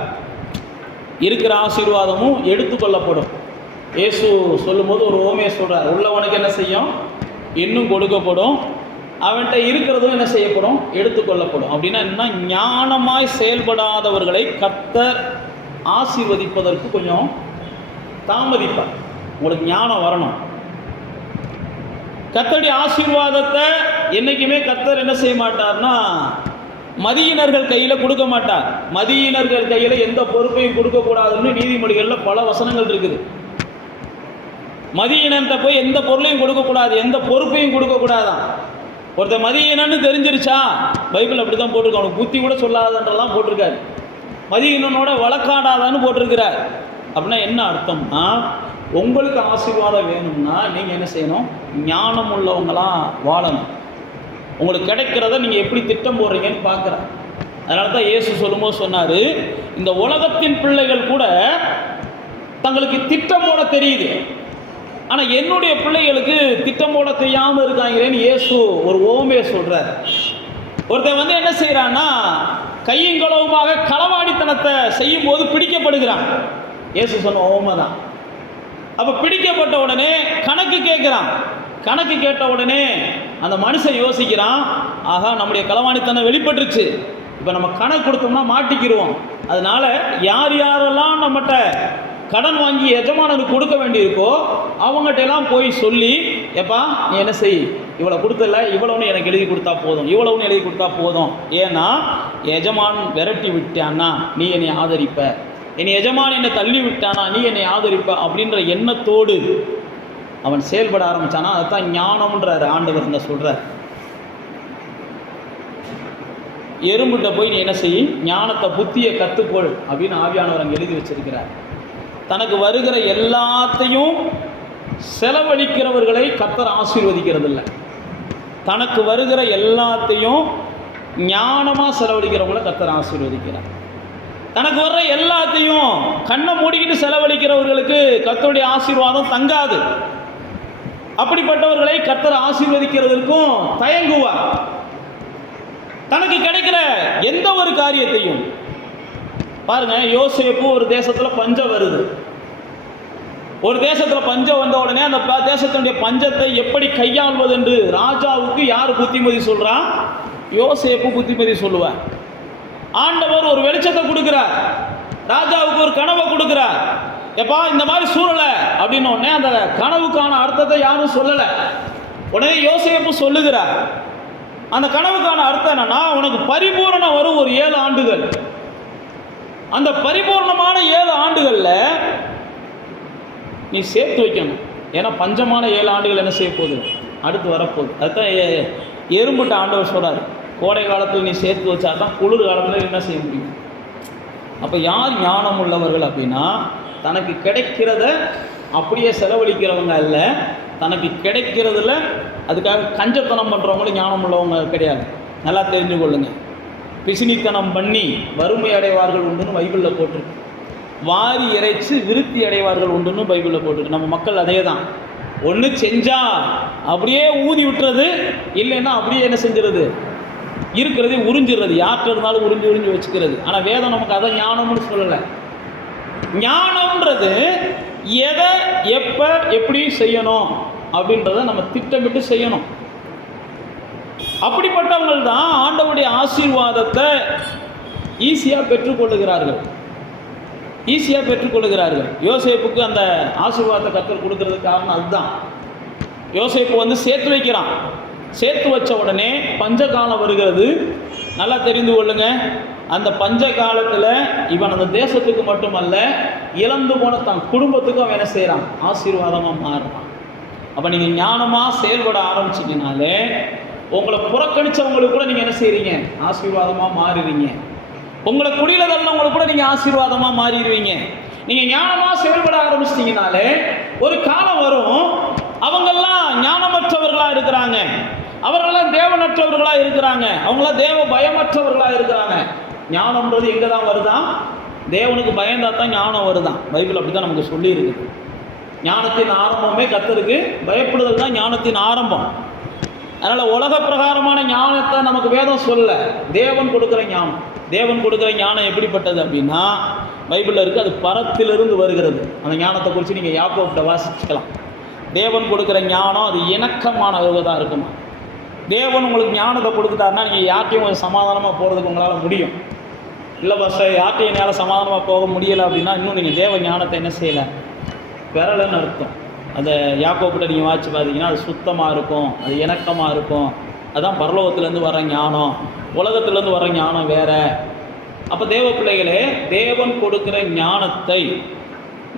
இருக்கிற ஆசீர்வாதமும் எடுத்துக்கொள்ளப்படும். இயேசு சொல்லும்போது ஒரு ஓமையை சொல்கிறார். உள்ளவனுக்கு என்ன செய்யும்? இன்னும் கொடுக்கப்படும். அவன்கிட்ட இருக்கிறதும் என்ன செய்யப்படும்? எடுத்துக்கொள்ளப்படும். அப்படின்னா என்ன? ஞானமாய் செயல்படாதவர்களை கர்த்தர் ஆசீர்வதிப்பதற்கு கொஞ்சம் தாமதிப்பார். உங்களுக்கு ஞானம் வரணும். கர்த்தருடைய ஆசீர்வாதத்தை என்றைக்குமே கர்த்தர் என்ன செய்ய மாட்டார்னா மதியினர்கள் கையில் கொடுக்க மாட்டார். மதியினர்கள் கையில் எந்த பொறுப்பையும் கொடுக்கக்கூடாதுன்னு நீதிமொழிகளில் பல வசனங்கள் இருக்குது. மதியினர்கிட்ட போய் எந்த பொருளையும் கொடுக்கக்கூடாது, எந்த பொறுப்பையும் கொடுக்கக்கூடாதான். ஒருத்தர் மதியினன்னு தெரிஞ்சிருச்சா, பைபிள் அப்படி தான் போட்டிருக்கோம். அவனுக்கு புத்தி கூட சொல்லாதன்றலாம் போட்டிருக்காரு. மதியினனோட வழக்காடாதான்னு போட்டிருக்கிறார். அப்படின்னா என்ன அர்த்தம்னா, உங்களுக்கு ஆசீர்வாதம் வேணும்னா நீங்கள் என்ன செய்யணும்? ஞானம் உள்ளவங்களாம் வாழணும். உங்களுக்கு கிடைக்கிறத நீங்கள் எப்படி திட்டம் போடுறீங்கன்னு பார்க்குறேன். அதனால தான் இயேசு சொல்லும்போது சொன்னார், இந்த உலகத்தின் பிள்ளைகள் கூட தங்களுக்கு திட்டம் போட தெரியுது, ஆனால் என்னுடைய பிள்ளைகளுக்கு திட்டம் போட தெரியாமல் இருக்காங்களேன்னு இயேசு ஒரு ஓமையை சொல்கிறார். ஒருத்தன் என்ன செய்கிறான்னா, கையங்களவுமாக களவாடித்தனத்தை செய்யும் போது பிடிக்கப்படுகிறான். இயேசு சொன்ன ஓமை தான். அப்போ பிடிக்கப்பட்ட உடனே கணக்கு கேட்குறான். கணக்கு கேட்ட உடனே அந்த மனுஷன் யோசிக்கிறான், ஆகா நம்முடைய களவாணித்தனம் வெளிப்பட்டுருச்சு, இப்போ நம்ம கணக்கு கொடுத்தோம்னா மாட்டிக்கிடுவோம். அதனால் யார் யாரெல்லாம் நம்மகிட்ட கடன் வாங்கி எஜமானனுக்கு கொடுக்க வேண்டியிருக்கோ அவங்ககிட்ட எல்லாம் போய் சொல்லி, எப்பா நீ என்ன செய், இவ்வளோ கொடுத்தல, இவ்வளோன்னு எனக்கு எழுதி கொடுத்தா போதும், இவ்வளோன்னு எழுதி கொடுத்தா போதும். ஏன்னா எஜமான் விரட்டி விட்டான்னா நீ என்னை ஆதரிப்ப, என் எஜமான் என்னை தள்ளி விட்டானா நீ என்னை ஆதரிப்ப அப்படின்ற எண்ணத்தோடு அவன் செயல்பட ஆரம்பித்தானா, அதுதான் ஞானம்ன்றார் ஆண்டவர் என்ன சொல்கிறார். எறும்புகிட்ட போய் நீ என்ன செய், ஞானத்தை புத்தியை கற்றுக்கொள் அப்படின்னு ஆவியானவர் அங்கே எழுதி வச்சிருக்கிறார். தனக்கு வருகிற எல்லாத்தையும் செலவழிக்கிறவர்களை கர்த்தர் ஆசீர்வதிக்கிறது இல்லை. தனக்கு வருகிற எல்லாத்தையும் ஞானமாக செலவழிக்கிறவங்களை கர்த்தர் ஆசீர்வதிக்கிறார். தனக்கு வர்ற எல்லாத்தையும் கண்ணை மூடிக்கிட்டு செலவழிக்கிறவர்களுக்கு கர்த்தருடைய ஆசீர்வாதம் தங்காது. அப்படிப்பட்டவர்களை கர்த்தர் ஆசீர்வதிக்கிறதற்கும் தயங்குவார். தனக்கு கிடைக்கிற எந்த ஒரு காரியத்தையும் பாருங்க, யோசேப்பு ஒரு தேசத்தில் பஞ்சம் வருது. ஒரு தேசத்தில் பஞ்சம் வந்த உடனே அந்த தேசத்தினுடைய பஞ்சத்தை எப்படி கையாள்வது என்று ராஜாவுக்கு யார் புத்திமதி சொல்றா? யோசேப்பு புத்திமதி சொல்லுவார். ஆண்டவர் ஒரு வெளிச்சத்தை கொடுக்கிறார், ராஜாவுக்கு ஒரு கனவை கொடுக்கிறார். எப்பா இந்த மாதிரி சூழலை அப்படின்னு உடனே அந்த கனவுக்கான அர்த்தத்தை யாரும் சொல்லலை. உடனே யோசேப்பு சொல்லுகிறார், அந்த கனவுக்கான அர்த்தம் என்னன்னா, உனக்கு பரிபூரணம் வரும் ஒரு 7 ஆண்டுகள். அந்த பரிபூர்ணமான 7 ஆண்டுகளில் நீ சேர்த்து வைக்கணும். ஏன்னா பஞ்சமான 7 ஆண்டுகள் என்ன செய்ய போகுது, அடுத்து வரப்போகுது. அதுதான் எறும்புட்ட ஆண்டவர் சொல்கிறார், கோடை காலத்தில் நீ சேர்த்து வச்சா தான் குளிர் காலத்தில் என்ன செய்ய முடியும். அப்போ யார் ஞானம் உள்ளவர்கள் அப்படின்னா, தனக்கு கிடைக்கிறத அப்படியே செலவழிக்கிறவங்க அல்ல, தனக்கு கிடைக்கிறதுல அதுக்காக கஞ்சத்தனம் பண்ணுறவங்களும் ஞானம் உள்ளவங்க கிடையாது. நல்லா தெரிஞ்சு கொள்ளுங்க. பிசினித்தனம் பண்ணி வறுமை அடைவார்கள் உண்டுன்னு பைபிளில் போட்டிருக்கு. வாரி இறைச்சி விருத்தி அடைவார்கள் உண்டுன்னு பைபிளில் போட்டிருக்கு. நம்ம மக்கள் அதே தான், ஒன்று செஞ்சால் அப்படியே ஊதி விட்டுறது, இல்லைன்னா அப்படியே என்ன செஞ்சுறது, இருக்கிறதே உறிஞ்சிடுறது, யார்கிட்ட இருந்தாலும் உறிஞ்சி உறிஞ்சி வச்சுக்கிறது. ஆனால் வேதம் நமக்கு அதை ஞானம்னு சொல்லலை. ஞானம்ன்றது எதை எப்போ எப்படி செய்யணும் அப்படின்றத நம்ம திட்டமிட்டு செய்யணும். அப்படிப்பட்டவர்கள் தான் ஆண்டவருடைய ஆசீர்வாதத்தை ஈஸியாக பெற்றுக்கொள்ளுகிறார்கள். யோசேப்புக்கு அந்த ஆசீர்வாதத்தை கர்த்தர் கொடுக்கறதுக்கு காரணம் அதுதான். யோசேப்பு சேர்த்து வைக்கிறான். சேர்த்து வச்ச உடனே பஞ்ச காலம் வருகிறது. நல்லா தெரிந்து கொள்ளுங்க, அந்த பஞ்ச காலத்தில் இவன் அந்த தேசத்துக்கு மட்டுமல்ல, இழந்து போன தன் குடும்பத்துக்கும் அவன் என்ன செய்கிறான், ஆசீர்வாதமாக மாறுறான். அப்போ நீங்கள் ஞானமாக செயல்பட ஆரம்பிச்சிங்கனாலே உங்களை புறக்கணித்தவங்களுக்கு கூட நீங்கள் என்ன செய்கிறீங்க, ஆசீர்வாதமாக மாறுவீங்க. உங்களை குடியில் தள்ளவங்களுக்கு கூட நீங்கள் ஆசீர்வாதமாக மாறிடுவீங்க. நீங்கள் ஞானமாக செயல்பட ஆரம்பிச்சிட்டிங்கனாலே ஒரு காலம் வரும், அவங்கெல்லாம் ஞானமற்றவர்களாக இருக்கிறாங்க, அவர்களெல்லாம் தேவனற்றவர்களாக இருக்கிறாங்க, அவங்களாம் தேவ பயமற்றவர்களாக இருக்கிறாங்க. ஞானம்ன்றது எங்கே தான் வருதான், தேவனுக்கு பயந்தா தான் ஞானம் வருதான். பைபிள் அப்படி தான் நமக்கு சொல்லி இருக்குது. ஞானத்தின் ஆரம்பமே கர்த்தருக்கு பயப்படுதல் தான் ஞானத்தின் ஆரம்பம். அதனால் உலக பிரகாரமான ஞானத்தை நமக்கு வேதம் சொல்ல, தேவன் கொடுக்குற ஞானம். தேவன் கொடுக்குற ஞானம் எப்படிப்பட்டது அப்படின்னா பைபிளில் இருக்குது, அது பரத்திலிருந்து வருகிறது. அந்த ஞானத்தை குறித்து நீங்கள் யாக்கோபிட்ட வாசிச்சுக்கலாம். தேவன் கொடுக்குற ஞானம் அது இணக்கமானதாக இருக்குமா. தேவன் உங்களுக்கு ஞானத்தை கொடுத்துட்டாருன்னா நீங்கள் யார்ட்டையும் கொஞ்சம் சமாதானமாக போகிறதுக்கு உங்களால் முடியும். இல்லை பாஸ்டர் யார்ட்டையும் என்னால் சமாதானமாக போக முடியலை அப்படின்னா இன்னும் நீங்கள் தேவ ஞானத்தை என்ன செய்யலை, பெறலைன்னு அர்த்தம். அதை யாக்கோபிட்ட நீங்கள் வாசித்து பார்த்தீங்கன்னா அது சுத்தமாக இருக்கும், அது இணக்கமாக இருக்கும், அதுதான் பரலோகத்திலேருந்து வர ஞானம், உலகத்திலேருந்து வர ஞானம் வேற. அப்போ தேவ பிள்ளைகளே, தேவன் கொடுக்குற ஞானத்தை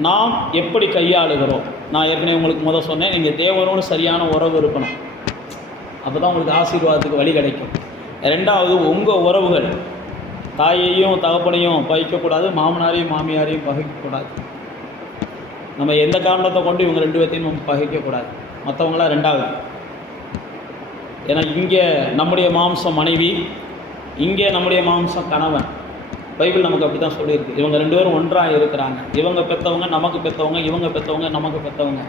நாம் எப்படி கையாளுகிறோம்? நான் ஏற்கனவே உங்களுக்கு சொன்னேன், நீங்கள் தேவனோடு சரியான உறவு இருக்கணும். அப்போ தான் உங்களுக்கு ஆசீர்வாதத்துக்கு வழி கிடைக்கும். ரெண்டாவது, உங்கள் உறவுகள், தாயையும் தகப்பனையும் பகைக்கக்கூடாது, மாமனாரையும் மாமியாரையும் பகைக்கக்கூடாது. நம்ம எந்த காரணத்தை கொண்டு இவங்க 2 பேர்த்தையும் நம்ம பகைக்கக்கூடாது. மற்றவங்களாம் ரெண்டாவது. ஏன்னா இங்கே நம்முடைய மாம்சம் மனைவி, இங்கே நம்முடைய மாம்சம் கணவன். பைபிள் நமக்கு அப்படி தான் சொல்லியிருக்கு. இவங்க 2 பேரும் ஒன்றாக இருக்கிறாங்க. இவங்க பெற்றவங்க நமக்கு பெற்றவங்க, இவங்க பெற்றவங்க நமக்கு பெற்றவங்க.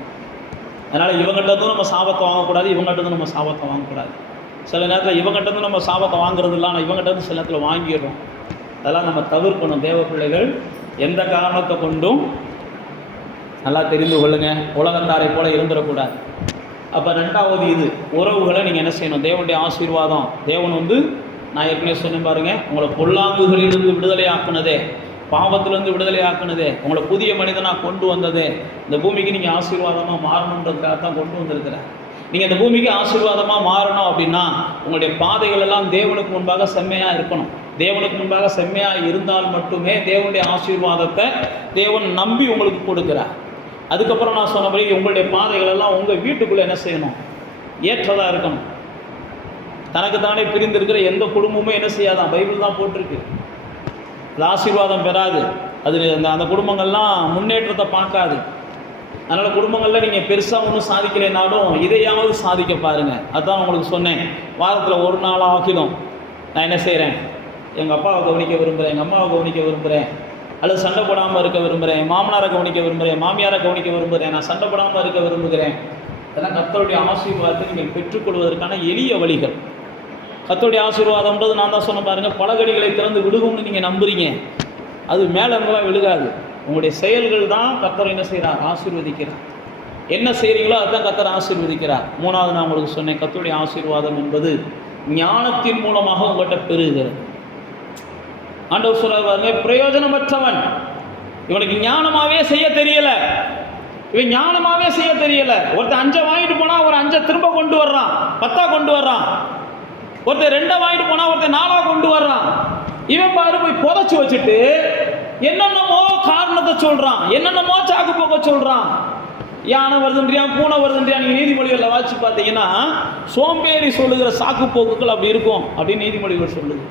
அதனால் இவங்ககிட்டதும் நம்ம சாபத்தை வாங்கக்கூடாது, இவங்ககிட்டதும் நம்ம சாபத்தை வாங்கக்கூடாது. சில நேரத்தில் இவங்ககிட்டருந்து நம்ம சாபத்தை வாங்குறது இல்லை, ஆனால் இவங்ககிட்ட சில நேரத்தில் வாங்கிடுறோம். அதெல்லாம் நம்ம தவிர்க்கணும். தேவ பிள்ளைகள் எந்த காரணத்தை கொண்டும் நல்லா தெரிந்து கொள்ளுங்க, உலகத்தாரை போல இருந்துடக்கூடாது. அப்போ ரெண்டாவது இது உறவுகளை நீங்கள் என்ன செய்யணும்? தேவனுடைய ஆசீர்வாதம். தேவன் நான் ஏற்கனவே சொன்னேன் பாருங்க, உங்களை பொல்லாங்குகளிலிருந்து விடுதலை ஆக்குனதே, பாவத்திலிருந்து விடுதலை ஆக்குனதே, உங்களை புதிய மனிதனாக கொண்டு வந்ததே, இந்த பூமிக்கு நீங்கள் ஆசீர்வாதமாக மாறணுன்றதுக்காக தான் கொண்டு வந்திருக்கிறேன். நீங்கள் இந்த பூமிக்கு ஆசீர்வாதமாக மாறணும் அப்படின்னா உங்களுடைய பாதைகள் எல்லாம் தேவனுக்கு முன்பாக செம்மையாக இருக்கணும். தேவனுக்கு முன்பாக செம்மையாக இருந்தால் மட்டுமே தேவனுடைய ஆசீர்வாதத்தை தேவன் நம்பி உங்களுக்கு கொடுக்குறார். அதுக்கப்புறம் நான் சொன்னபடி உங்களுடைய பாதைகள் எல்லாம் உங்கள் வீட்டுக்குள்ளே என்ன செய்யணும்? ஏற்றதாக இருக்கணும். தனக்குத்தானே பிரிந்திருக்கிற எந்த குடும்பமும் என்ன செய்யாதான், பைபிள் தான் போட்டிருக்கு, அது ஆசீர்வாதம் பெறாது. அது அந்த குடும்பங்கள்லாம் முன்னேற்றத்தை பார்க்காது. அதனால் குடும்பங்களில் நீங்கள் பெருசாக ஒன்றும் சாதிக்கலைனாலும் இதையாவது சாதிக்க பாருங்கள். அதுதான் உங்களுக்கு சொன்னேன். வாரத்தில் ஒரு நாள் ஆகிடும் நான் என்ன செய்கிறேன், எங்கள் அப்பாவை கவனிக்க விரும்புகிறேன், எங்கள் அம்மாவை கவனிக்க விரும்புகிறேன், அல்லது சண்டை போடாமல் இருக்க விரும்புகிறேன், மாமனாரை கவனிக்க விரும்புகிறேன், மாமியாரை கவனிக்க விரும்புகிறேன், நான் சண்டை போடாமல் இருக்க விரும்புகிறேன். அதெல்லாம் கர்த்தருடைய ஆசீர்வாதத்தை நீங்கள் பெற்றுக்கொள்வதற்கான எளிய வழிகள். கர்த்தருடைய ஆசீர்வாதம்ன்றது நான் தான் சொன்ன பாருங்கள், பலகடிகளை திறந்து விழுகும்னு நீங்கள் நம்புறீங்க, அது மேலே இருந்தெல்லாம் விழுகாது. உங்களுடைய செயல்கள் தான் கர்த்தர் என்ன செய்கிறார்? ஆசீர்வதிக்கிறார். என்ன செய்கிறீங்களோ அதுதான் கர்த்தர் ஆசீர்வதிக்கிறார். மூணாவது நான் உங்களுக்கு சொன்னேன், கர்த்தருடைய ஆசீர்வாதம் என்பது ஞானத்தின் மூலமாக உங்கள்கிட்ட பெறுகிறது. ஆண்டவர் சொல்றாரு, பிரயோஜனமற்றவன், இவனுக்கு ஞானமாகவே செய்ய தெரியல, இவன் ஞானமாகவே செய்ய தெரியல. ஒருத்தர் 5 வாங்கிட்டு போனால் ஒரு 5 திரும்ப கொண்டு வர்றான், 10 கொண்டு வர்றான். ஒருத்தர் 2 வாங்கிட்டு போனால் ஒருத்தர் 4 கொண்டு வர்றான். இவன் பாரு போய் புதைச்சி வச்சுட்டு என்னென்னமோ காரணத்தை சொல்றான், என்னென்னமோ சாக்கு போக்க சொல்றான். யானை வருதுன்றியா, பூனை வருதுன்றியா. நீங்கள் நீதிமொழிகளில் வாசிச்சு பார்த்தீங்கன்னா சோம்பேறி சொல்லுகிற சாக்கு போக்குகள் அப்படி இருக்கும் அப்படின்னு நீதிமொழிகள் சொல்லுது.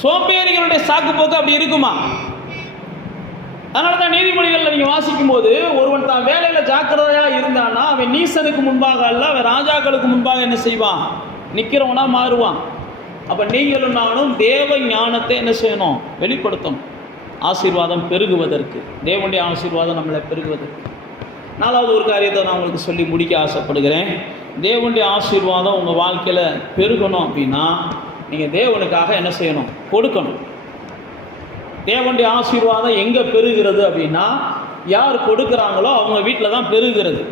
சோம்பேறிகளுடைய சாக்கு போக்கு அப்படி இருக்குமா? அதனால தான் நீதிமொழிகளில் நீங்கள் வாசிக்கும் போது ஒருவன் தான் வேலையில் ஜாக்கிரதையாக இருந்தான்னா அவன் நீசனுக்கு முன்பாக அல்ல, அவன் ராஜாக்களுக்கு முன்பாக என்ன செய்வான்? நிற்கிறவனா மாறுவான். அப்போ நீங்களும் நானும் தேவ ஞானத்தை என்ன செய்யணும்? வெளிப்படுத்தணும். ஆசீர்வாதம் பெருகுவதற்கு, தேவனுடைய ஆசீர்வாதம் நம்மளை பெருகுவதற்கு. 4வது ஒரு காரியத்தை நான் உங்களுக்கு சொல்லி முடிக்க ஆசைப்படுகிறேன். தேவனுடைய ஆசீர்வாதம் உங்கள் வாழ்க்கையில் பெருகணும் அப்படின்னா நீங்கள் தேவனுக்காக என்ன செய்யணும்? கொடுக்கணும். தேவனுடைய ஆசீர்வாதம் எங்கே பெருகிறது அப்படின்னா யார் கொடுக்குறாங்களோ அவங்க வீட்டில் தான் பெருகிறது.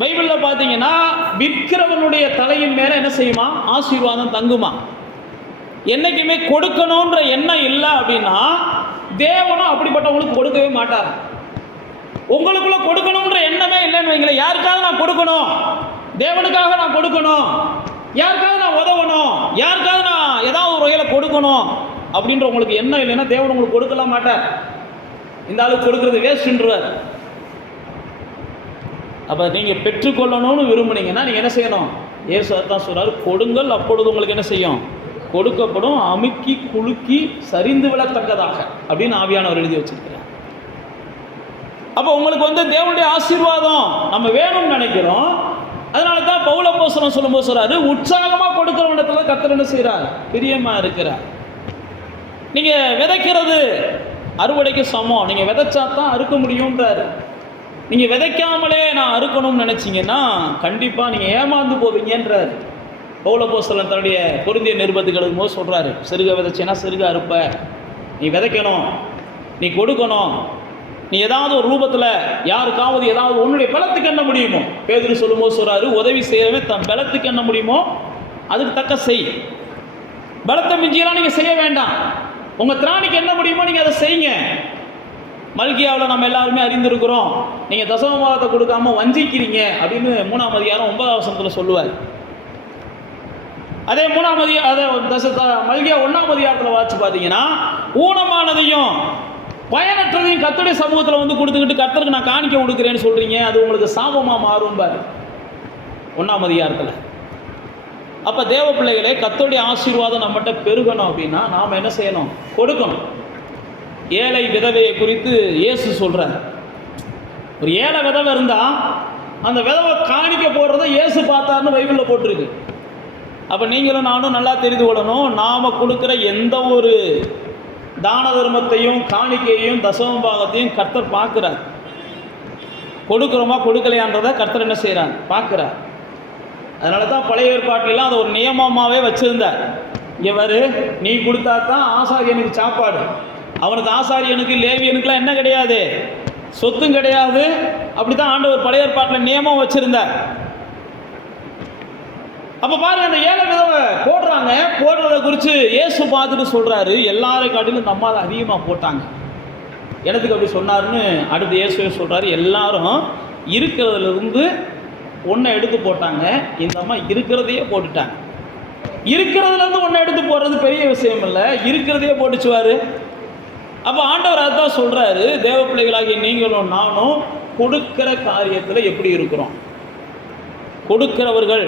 பைபிளில் பார்த்தீங்கன்னா விற்கிறவனுடைய தலையின் மேலே என்ன செய்யுமா? ஆசீர்வாதம் தங்குமா. என்றைக்குமே கொடுக்கணுன்ற எண்ணம் இல்லை அப்படின்னா தேவனும் அப்படிப்பட்டவங்களுக்கு கொடுக்கவே மாட்டார். உங்களுக்குள்ள கொடுக்கணுன்ற எண்ணமே இல்லைன்னு வைங்களேன், யாருக்காவது நான் கொடுக்கணும், தேவனுக்காக நான் கொடுக்கணும், யாருக்காவது நான் உதவணும், யாருக்காவது நான் ஏதாவது ஒரு வகையில் கொடுக்கணும் அப்படின்ற உங்களுக்கு எண்ணம் இல்லைன்னா தேவன் உங்களுக்கு கொடுக்கலாம் மாட்டார். இந்த ஆளுக்கு கொடுக்கறது வேஸ்ட்ன்றார். அப்போ நீங்கள் பெற்றுக்கொள்ளணும்னு விரும்புனீங்கன்னா நீங்கள் என்ன செய்யணும்? இயேசு தான் சொல்கிறார், கொடுங்கள் அப்பொழுது உங்களுக்கு என்ன செய்யும்? கொடுக்கப்படும், அமுக்கி குலுக்கி சரிந்து விழத்தக்கதாக அப்படின்னு ஆவியானவர் எழுதி வச்சிருக்கிறார். அப்போ உங்களுக்கு தேவனுடைய ஆசீர்வாதம் நம்ம வேணும்னு நினைக்கிறோம். அதனால தான் பவுல் அப்போஸ்தலன் சொல்லும்போது சொல்றாரு, உற்சாகமாக கொடுக்கிறவனிடத்துல கர்த்தர் என்ன செய்கிறார்? பிரியமா இருக்கிறார். நீங்கள் விதைக்கிறது அறுவடைக்கு சமம். நீங்கள் விதைச்சா தான் அறுக்க முடியும்ன்றாரு. நீங்கள் விதைக்காமலே நான் அறுக்கணும்னு நினச்சிங்கன்னா கண்டிப்பாக நீங்கள் ஏமாந்து போவீங்கன்றார் பவுல் அப்போஸ்தலன் தன்னுடைய கொரிந்திய நிருபத்துக்கு எழுதும்போது சொல்கிறாரு, சிறுக விதைச்சேன்னா சிறுக அறுப்ப. நீ விதைக்கணும், நீ கொடுக்கணும், நீ ஏதாவது ஒரு ரூபத்தில் யாருக்காவது ஏதாவது உன்னுடைய பலத்துக்கு என்ன முடியுமோ, பேதுரு சொல்லும்போது சொல்கிறாரு, உதவி செய்யவே தன் பலத்துக்கு என்ன முடியுமோ அதுக்கு தக்க செய். பலத்தை மிஞ்சியெல்லாம் நீங்கள் செய்ய வேண்டாம். உங்கள் திராணிக்கு என்ன முடியுமோ நீங்கள் அதை செய்யுங்க. மல்கியாவில் நம்ம எல்லாருமே அறிந்திருக்கிறோம், நீங்கள் தசமபாகத்தை கொடுக்காம வஞ்சிக்கிறீங்க அப்படின்னு 3ஆம் அதிகாரம் 9ஆம் வசனத்தில் சொல்லுவார். அதே 3ஆம் அதிகாரம் மல்கியா 1ஆம் அதிகாரத்தில் வாசிச்சு பார்த்தீங்கன்னா, ஊனமானதையும் பயனற்றதையும் கர்த்தருடைய சமூகத்தில் வந்து கொடுத்துக்கிட்டு கர்த்தருக்கு நான் காணிக்க கொடுக்குறேன்னு சொல்கிறீங்க, அது உங்களுக்கு சாபமாக மாறும்பார் 1ஆம் அதிகாரத்தில். அப்போ தேவ பிள்ளைகளே, கர்த்தருடைய ஆசீர்வாதம் நம்மகிட்ட பெருகணும் அப்படின்னா நாம் என்ன செய்யணும்? கொடுக்கணும். ஏழை விதவையை குறித்து இயேசு சொல்கிறார். ஒரு ஏழை விதவை இருந்தால் அந்த விதவை காணிக்க போடுறத இயேசு பார்த்தாருன்னு பைபிளில் போட்டிருக்கு. அப்போ நீங்களும் நானும் நல்லா தெரிந்து கொள்ளணும், நாம் கொடுக்குற எந்த ஒரு தான தர்மத்தையும் காணிக்கையும் தசமபாகத்தையும் கர்த்தர் பார்க்குறார். கொடுக்குறோமா கொடுக்கலையான்றதை கர்த்தர் என்ன செய்கிறார்? பார்க்குறார். அதனால தான் பழைய ஏற்பாட்டிலாம் அதை ஒரு நியமமாகவே வச்சுருந்தார். இங்கே வரு, நீ கொடுத்தா தான் ஆசாரியனுக்கு சாப்பாடு. அவனுக்கு ஆசாரியனுக்கு லேவியனுக்குலாம் என்ன கிடையாது? சொத்தும் கிடையாது. அப்படி தான் ஆண்டவர் பழைய ஏற்பாட்டில் நியமம் வச்சுருந்தார். அப்போ பாருங்க, அந்த ஏழை விதவை போடுறாங்க. போடுறத குறித்து இயேசு பார்த்துட்டு சொல்கிறாரு, எல்லாரை காட்டிலும் நம்ம அதை அதிகமாக போட்டாங்க. எனக்கு அப்படி சொன்னார்னு அடுத்து இயேசுவே சொல்கிறாரு, எல்லாரும் இருக்கிறதுலேருந்து ஒன்றை எடுத்து போட்டாங்க, இந்த அம்மா இருக்கிறதையே போட்டுட்டாங்க. இருக்கிறதுலேருந்து ஒன்றை எடுத்து போடுறது பெரிய விஷயம் இல்லை, இருக்கிறதையே போட்டுச்சுவார். அப்போ ஆண்டவர் அதுதான் சொல்கிறாரு, தேவ பிள்ளைகளாகிய நீங்களும் நானும் கொடுக்கிற காரியத்தில் எப்படி இருக்கிறோம்? கொடுக்கிறவர்கள்.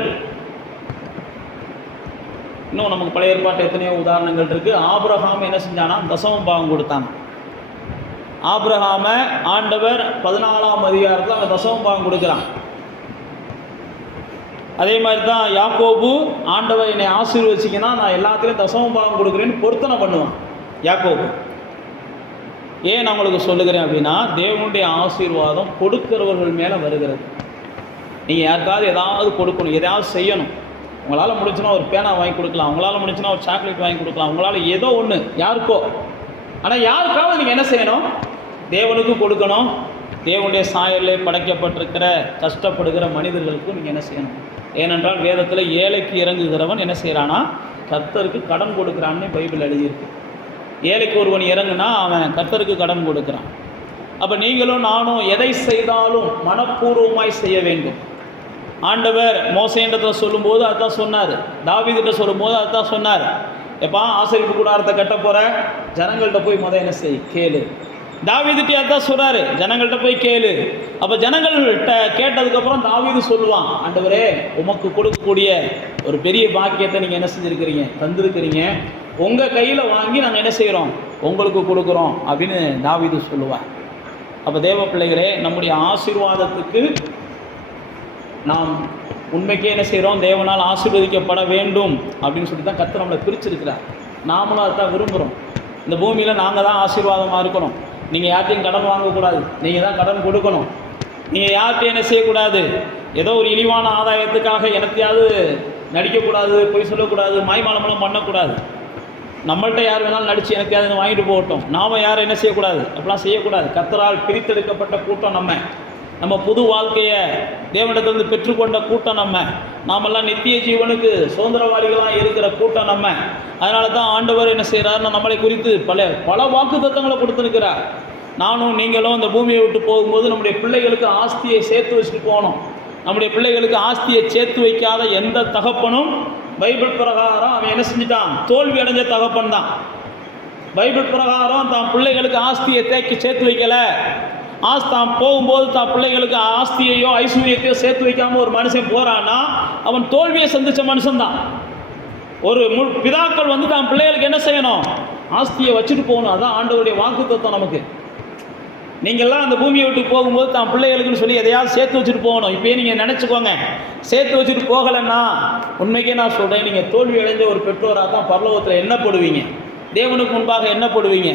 இன்னும் நமக்கு பழைய ஏற்பாட்டு எத்தனையோ உதாரணங்கள் இருக்குது. ஆபிரகாம் என்ன செஞ்சானா? தசம பாகம் கொடுத்தாங்க. ஆபிரகாமை ஆண்டவர் 14ஆம் அதிகாரத்தில் அந்த தசம பாகம் கொடுக்குறான். அதே மாதிரி தான் யாக்கோபு, ஆண்டவர் என்னை ஆசீர்வதிச்சிங்கன்னா நான் எல்லாத்துலேயும் தசம பாகம் கொடுக்குறேன்னு பொருத்தனை பண்ணுவான் யாக்கோபு. ஏன் நான் உங்களுக்கு சொல்லுகிறேன் அப்படின்னா, தேவனுடைய ஆசீர்வாதம் கொடுக்கிறவர்கள் மேலே வருகிறது. நீங்கள் யாருக்காவது ஏதாவது கொடுக்கணும், எதாவது செய்யணும். உங்களால் முடிச்சுன்னா ஒரு பேனா வாங்கி கொடுக்கலாம், உங்களால் முடிச்சுன்னா ஒரு சாக்லேட் வாங்கி கொடுக்கலாம், உங்களால் ஏதோ ஒன்று யாருக்கோ. ஆனால் யாருக்காவது நீங்கள் என்ன செய்யணும்? தேவனுக்கு கொடுக்கணும். தேவனுடைய சாயலிலே படைக்கப்பட்டிருக்கிற கஷ்டப்படுகிற மனிதர்களுக்கு நீங்கள் என்ன செய்யணும்? ஏனென்றால் வேதத்தில் ஏழைக்கு இறங்குகிறவன் என்ன செய்கிறானா? கர்த்தருக்கு கடன் கொடுக்குறான்னு பைபிள் எழுதியிருக்கு. ஏழைக்கு ஒருவன் இறங்குனா அவன் கர்த்தருக்கு கடன் கொடுக்குறான். அப்போ நீங்களும் நானும் எதை செய்தாலும் மனப்பூர்வமாய் செய்ய வேண்டும். ஆண்டவர் மோசேன்றதை சொல்லும்போது அதுதான் சொன்னார், தாவீதுகிட்ட சொல்லும்போது அதுதான் சொன்னார். எப்பா ஆசரிப்பு கூடாரத்தை கட்ட போகிற, ஜனங்கள்கிட்ட போய் என்ன செய்? கேளு. தாவீதுகிட்ட அதுதான் சொல்கிறாரு, ஜனங்கள்கிட்ட போய் கேளு. அப்போ ஜனங்கள்கிட்ட கேட்டதுக்கப்புறம் தாவீது சொல்லுவான், ஆண்டவரே உமக்கு கொடுக்கக்கூடிய ஒரு பெரிய பாக்கியத்தை நீங்கள் என்ன செஞ்சுருக்கிறீங்க? தந்திருக்கிறீங்க. உங்கள் கையில் வாங்கி நாங்கள் என்ன செய்கிறோம்? உங்களுக்கு கொடுக்குறோம் அப்படின்னு தாவீது சொல்லுவார். அப்போ தேவ பிள்ளைகளே, நம்முடைய ஆசீர்வாதத்துக்கு நாம் உண்மைக்கே என்ன செய்கிறோம்? தேவனால் ஆசீர்வதிக்கப்பட வேண்டும் அப்படின்னு சொல்லி தான் கர்த்தர் நம்மளை பிரிச்சிருக்கிறார். நாமளும் அதுதான் விரும்புகிறோம். இந்த பூமியில் நாங்கள் தான் ஆசீர்வாதமாக இருக்கணும். நீங்கள் யார்ட்டையும் கடன் வாங்கக்கூடாது, நீங்கள் தான் கடன் கொடுக்கணும். நீங்கள் யார்கிட்டையும் என்ன செய்யக்கூடாது? ஏதோ ஒரு இழிவான ஆதாயத்துக்காக எனத்தையாவது நடிக்கக்கூடாது, பொய் சொல்லக்கூடாது, மாய்மாலமெல்லாம் பண்ணக்கூடாது. நம்மள்கிட்ட யார் வேணாலும் நடித்து எனக்கையாவது வாங்கிட்டு போகட்டும், நாம் யாரும் என்ன செய்யக்கூடாது? அப்படிலாம் செய்யக்கூடாது. கர்த்தரால் பிரித்தெடுக்கப்பட்ட கூட்டம் நம்ம புது வாழ்க்கையை தேவனிடத்திலிருந்து பெற்றுக்கொண்ட கூட்டம் நாமெல்லாம் நித்திய ஜீவனுக்கு சுதந்திரவாதிகளாக இருக்கிற கூட்டம் அதனால தான் ஆண்டவர் என்ன செய்கிறாருன்னா, நம்மளை குறித்து பல வாக்குத்தத்தங்களை கொடுத்துருக்கிறார். நானும் நீங்களும் இந்த பூமியை விட்டு போகும்போது நம்முடைய பிள்ளைகளுக்கு ஆஸ்தியை சேர்த்து வச்சுட்டு போகணும். நம்முடைய பிள்ளைகளுக்கு ஆஸ்தியை சேர்த்து வைக்காத எந்த தகப்பனும் பைபிள் பிரகாரம் அவன் என்ன செஞ்சிட்டான்? தோல்வி அடைஞ்ச தகப்பன் தான். பைபிள் பிரகாரம் தான் பிள்ளைகளுக்கு ஆஸ்தியை சேர்த்து வைக்கலை. தான் போகும்போது தான் பிள்ளைகளுக்கு ஆஸ்தியையோ ஐஸ்வர்யத்தையோ சேர்த்து வைக்காமல் ஒரு மனுஷன் போகிறான்னா அவன் தோல்வியை சந்தித்த மனுஷன்தான். ஒரு பிதாக்கள் தான் பிள்ளைகளுக்கு என்ன செய்யணும்? ஆஸ்தியை வச்சுட்டு போகணும். அதான் ஆண்டவருடைய வாக்குத்தத்தம் நமக்கு. நீங்கள்லாம் அந்த பூமியை விட்டு போகும்போது தான் பிள்ளைகளுக்குன்னு சொல்லி எதையாவது சேர்த்து வச்சுட்டு போகணும். இப்போயே நீங்கள் நினச்சிக்கோங்க, சேர்த்து வச்சுட்டு போகலைன்னா உண்மைக்கே நான் சொல்கிறேன், நீங்கள் தோல்வி அடைஞ்ச ஒரு பெற்றோராக தான் பரலோகத்தில் எண்ணப்படுவீங்க, தேவனுக்கு முன்பாக எண்ணப்படுவீங்க.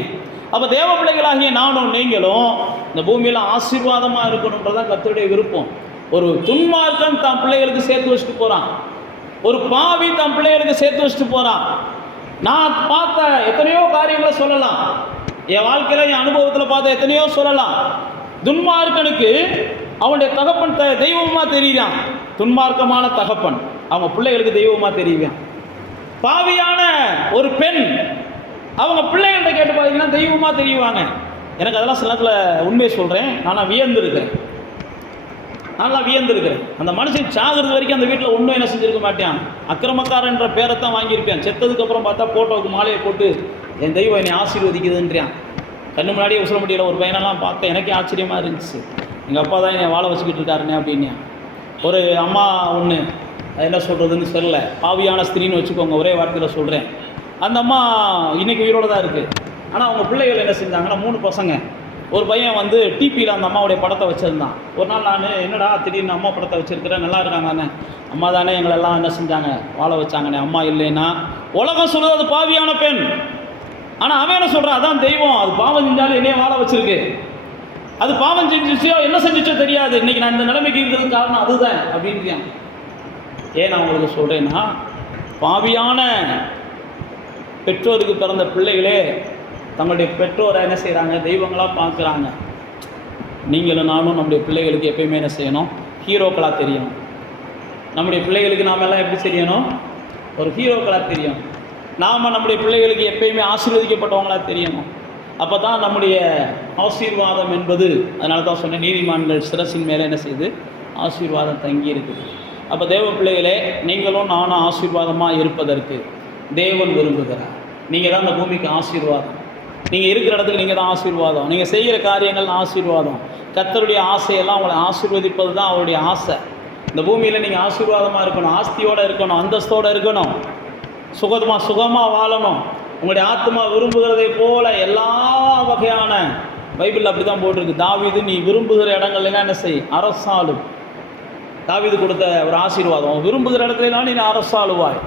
அப்போ தேவ பிள்ளைகளாகிய நானும் நீங்களும் இந்த பூமியில் ஆசீர்வாதமாக இருக்கணுன்றதான் கர்த்தருடைய விருப்பம். ஒரு துன்மார்க்கன் தான் பிள்ளைகளுக்கு சேர்த்து வச்சுட்டு போகிறான், ஒரு பாவி தான் பிள்ளைகளுக்கு சேர்த்து வச்சுட்டு போகிறான். நான் பார்த்த எத்தனையோ காரியங்களை சொல்லலாம், என் வாழ்க்கையில் என் அனுபவத்தில் பார்த்த எத்தனையோ சொல்லலாம். துன்மார்க்கனுக்கு அவனுடைய தகப்பன் தெய்வமாக தெரியுறான். துன்மார்க்கமான தகப்பன் அவங்க பிள்ளைகளுக்கு தெய்வமாக தெரியுவான். பாவியான ஒரு பெண் அவங்க பிள்ளைகள்கிட்ட கேட்டு பார்த்தீங்கன்னா தெய்வமாக தெரியுவாங்க. எனக்கு அதெல்லாம் சில நேரத்தில் உண்மையை சொல்கிறேன், நான்லாம் வியந்திருக்கிறேன். அந்த மனுஷன் சாகிறது வரைக்கும் அந்த வீட்டில் ஒன்றும் என்ன செஞ்சுருக்க மாட்டேன். அக்கிரமக்காரன்ற பேரைத்தான் வாங்கியிருப்பேன். செத்ததுக்கப்புறம் பார்த்தா ஃபோட்டோவுக்கு மாலையை போட்டு என் தெய்வம் என்னை ஆசீர்வதிக்குதுன்றான். கண்ணு முன்னாடியே உசலமுடியில் ஒரு பையனெல்லாம் பார்த்தேன், எனக்கே ஆச்சரியமாக இருந்துச்சு. எங்கள் அப்பா தான் என்னை வாழ வச்சுக்கிட்டு இருக்காருண்ணே அப்படின்னு. ஒரு அம்மா ஒன்று என்ன சொல்கிறதுன்னு சொல்லலை, பாவியான ஸ்திரீன்னு வச்சுக்கோங்க, ஒரே வார்த்தையில் சொல்கிறேன். அந்த அம்மா இன்றைக்கி உயிரோடு தான் இருக்குது. ஆனால் அவங்க பிள்ளைகள் என்ன செஞ்சாங்கன்னா 3 பசங்க. ஒரு பையன் வந்து டிபியில் அந்த அம்மாவுடைய படத்தை வச்சுருந்தான். ஒரு நாள் நான், என்னடா திடீர்னு அம்மா படத்தை வச்சுருக்கிறேன், நல்லா இருக்காங்கண்ணே. அம்மா தானே எங்களெல்லாம் என்ன செஞ்சாங்க, வாழ வச்சாங்கண்ணே. அம்மா இல்லைன்னா உலகம் சொல்லுது அது பாவியான பெண். ஆனால் அவன் என்ன சொல்கிறான், அதான் தெய்வம், அது பாவம் செஞ்சாலும் என்னையே வாழ வச்சுருக்கு. அது பாவம் செஞ்சிச்சோ என்ன செஞ்சிச்சோ தெரியாது, இன்றைக்கி நான் இந்த நிலைமைக்கு இருக்கிறது காரணம் அதுதான் அப்படின்றான். ஏன் நான் உங்களுக்கு சொல்கிறேன்னா, பாவியான பெற்றோருக்கு பிறந்த பிள்ளைகளே தங்களுடைய பெற்றோரை என்ன செய்கிறாங்க, தெய்வங்களாக பார்க்குறாங்க. நீங்களும் நானும் நம்முடைய பிள்ளைகளுக்கு எப்பயுமே என்ன செய்யணும், ஹீரோக்களாக தெரியணும். நம்முடைய பிள்ளைகளுக்கு நாம் எல்லாம் எப்படி தெரியணும், ஒரு ஹீரோக்களாக தெரியணும். நாம் நம்முடைய பிள்ளைகளுக்கு எப்பயுமே ஆசீர்வதிக்கப்பட்டவங்களாக தெரியணும். அப்போ தான் நம்முடைய ஆசீர்வாதம் என்பது, அதனால தான் சொன்ன நீதிமான்கள் சிரசின் மேலே என்ன செய்யுது, ஆசீர்வாதம் தங்கி இருக்குது. அப்போ தேவ பிள்ளைகளே, நீங்களும் நானும் ஆசீர்வாதமாக இருப்பதற்கு தேவன் விரும்புகிறார். நீங்கள் தான் இந்த பூமிக்கு ஆசீர்வாதம். நீங்கள் இருக்கிற இடத்துக்கு நீங்கள் தான் ஆசீர்வாதம். நீங்கள் செய்கிற காரியங்கள் ஆசீர்வாதம். கர்த்தருடைய ஆசையெல்லாம் உங்களை ஆசீர்வதிப்பது தான் அவருடைய ஆசை. இந்த பூமியில் நீங்கள் ஆசீர்வாதமாக இருக்கணும், ஆஸ்தியோடு இருக்கணும், அந்தஸ்தோடு இருக்கணும், சுகமாக வாழணும். உங்களுடைய ஆத்மா விரும்புகிறதை போல எல்லா வகையான, பைபிளில் அப்படி தான் போட்டிருக்கு, தாவீது நீ விரும்புகிற இடங்கள்லாம் என்ன செய், அரசாளும். தாவீது கொடுத்த ஒரு ஆசீர்வாதம், விரும்புகிற இடத்துலலாம் நீ அரசாளுவாய்.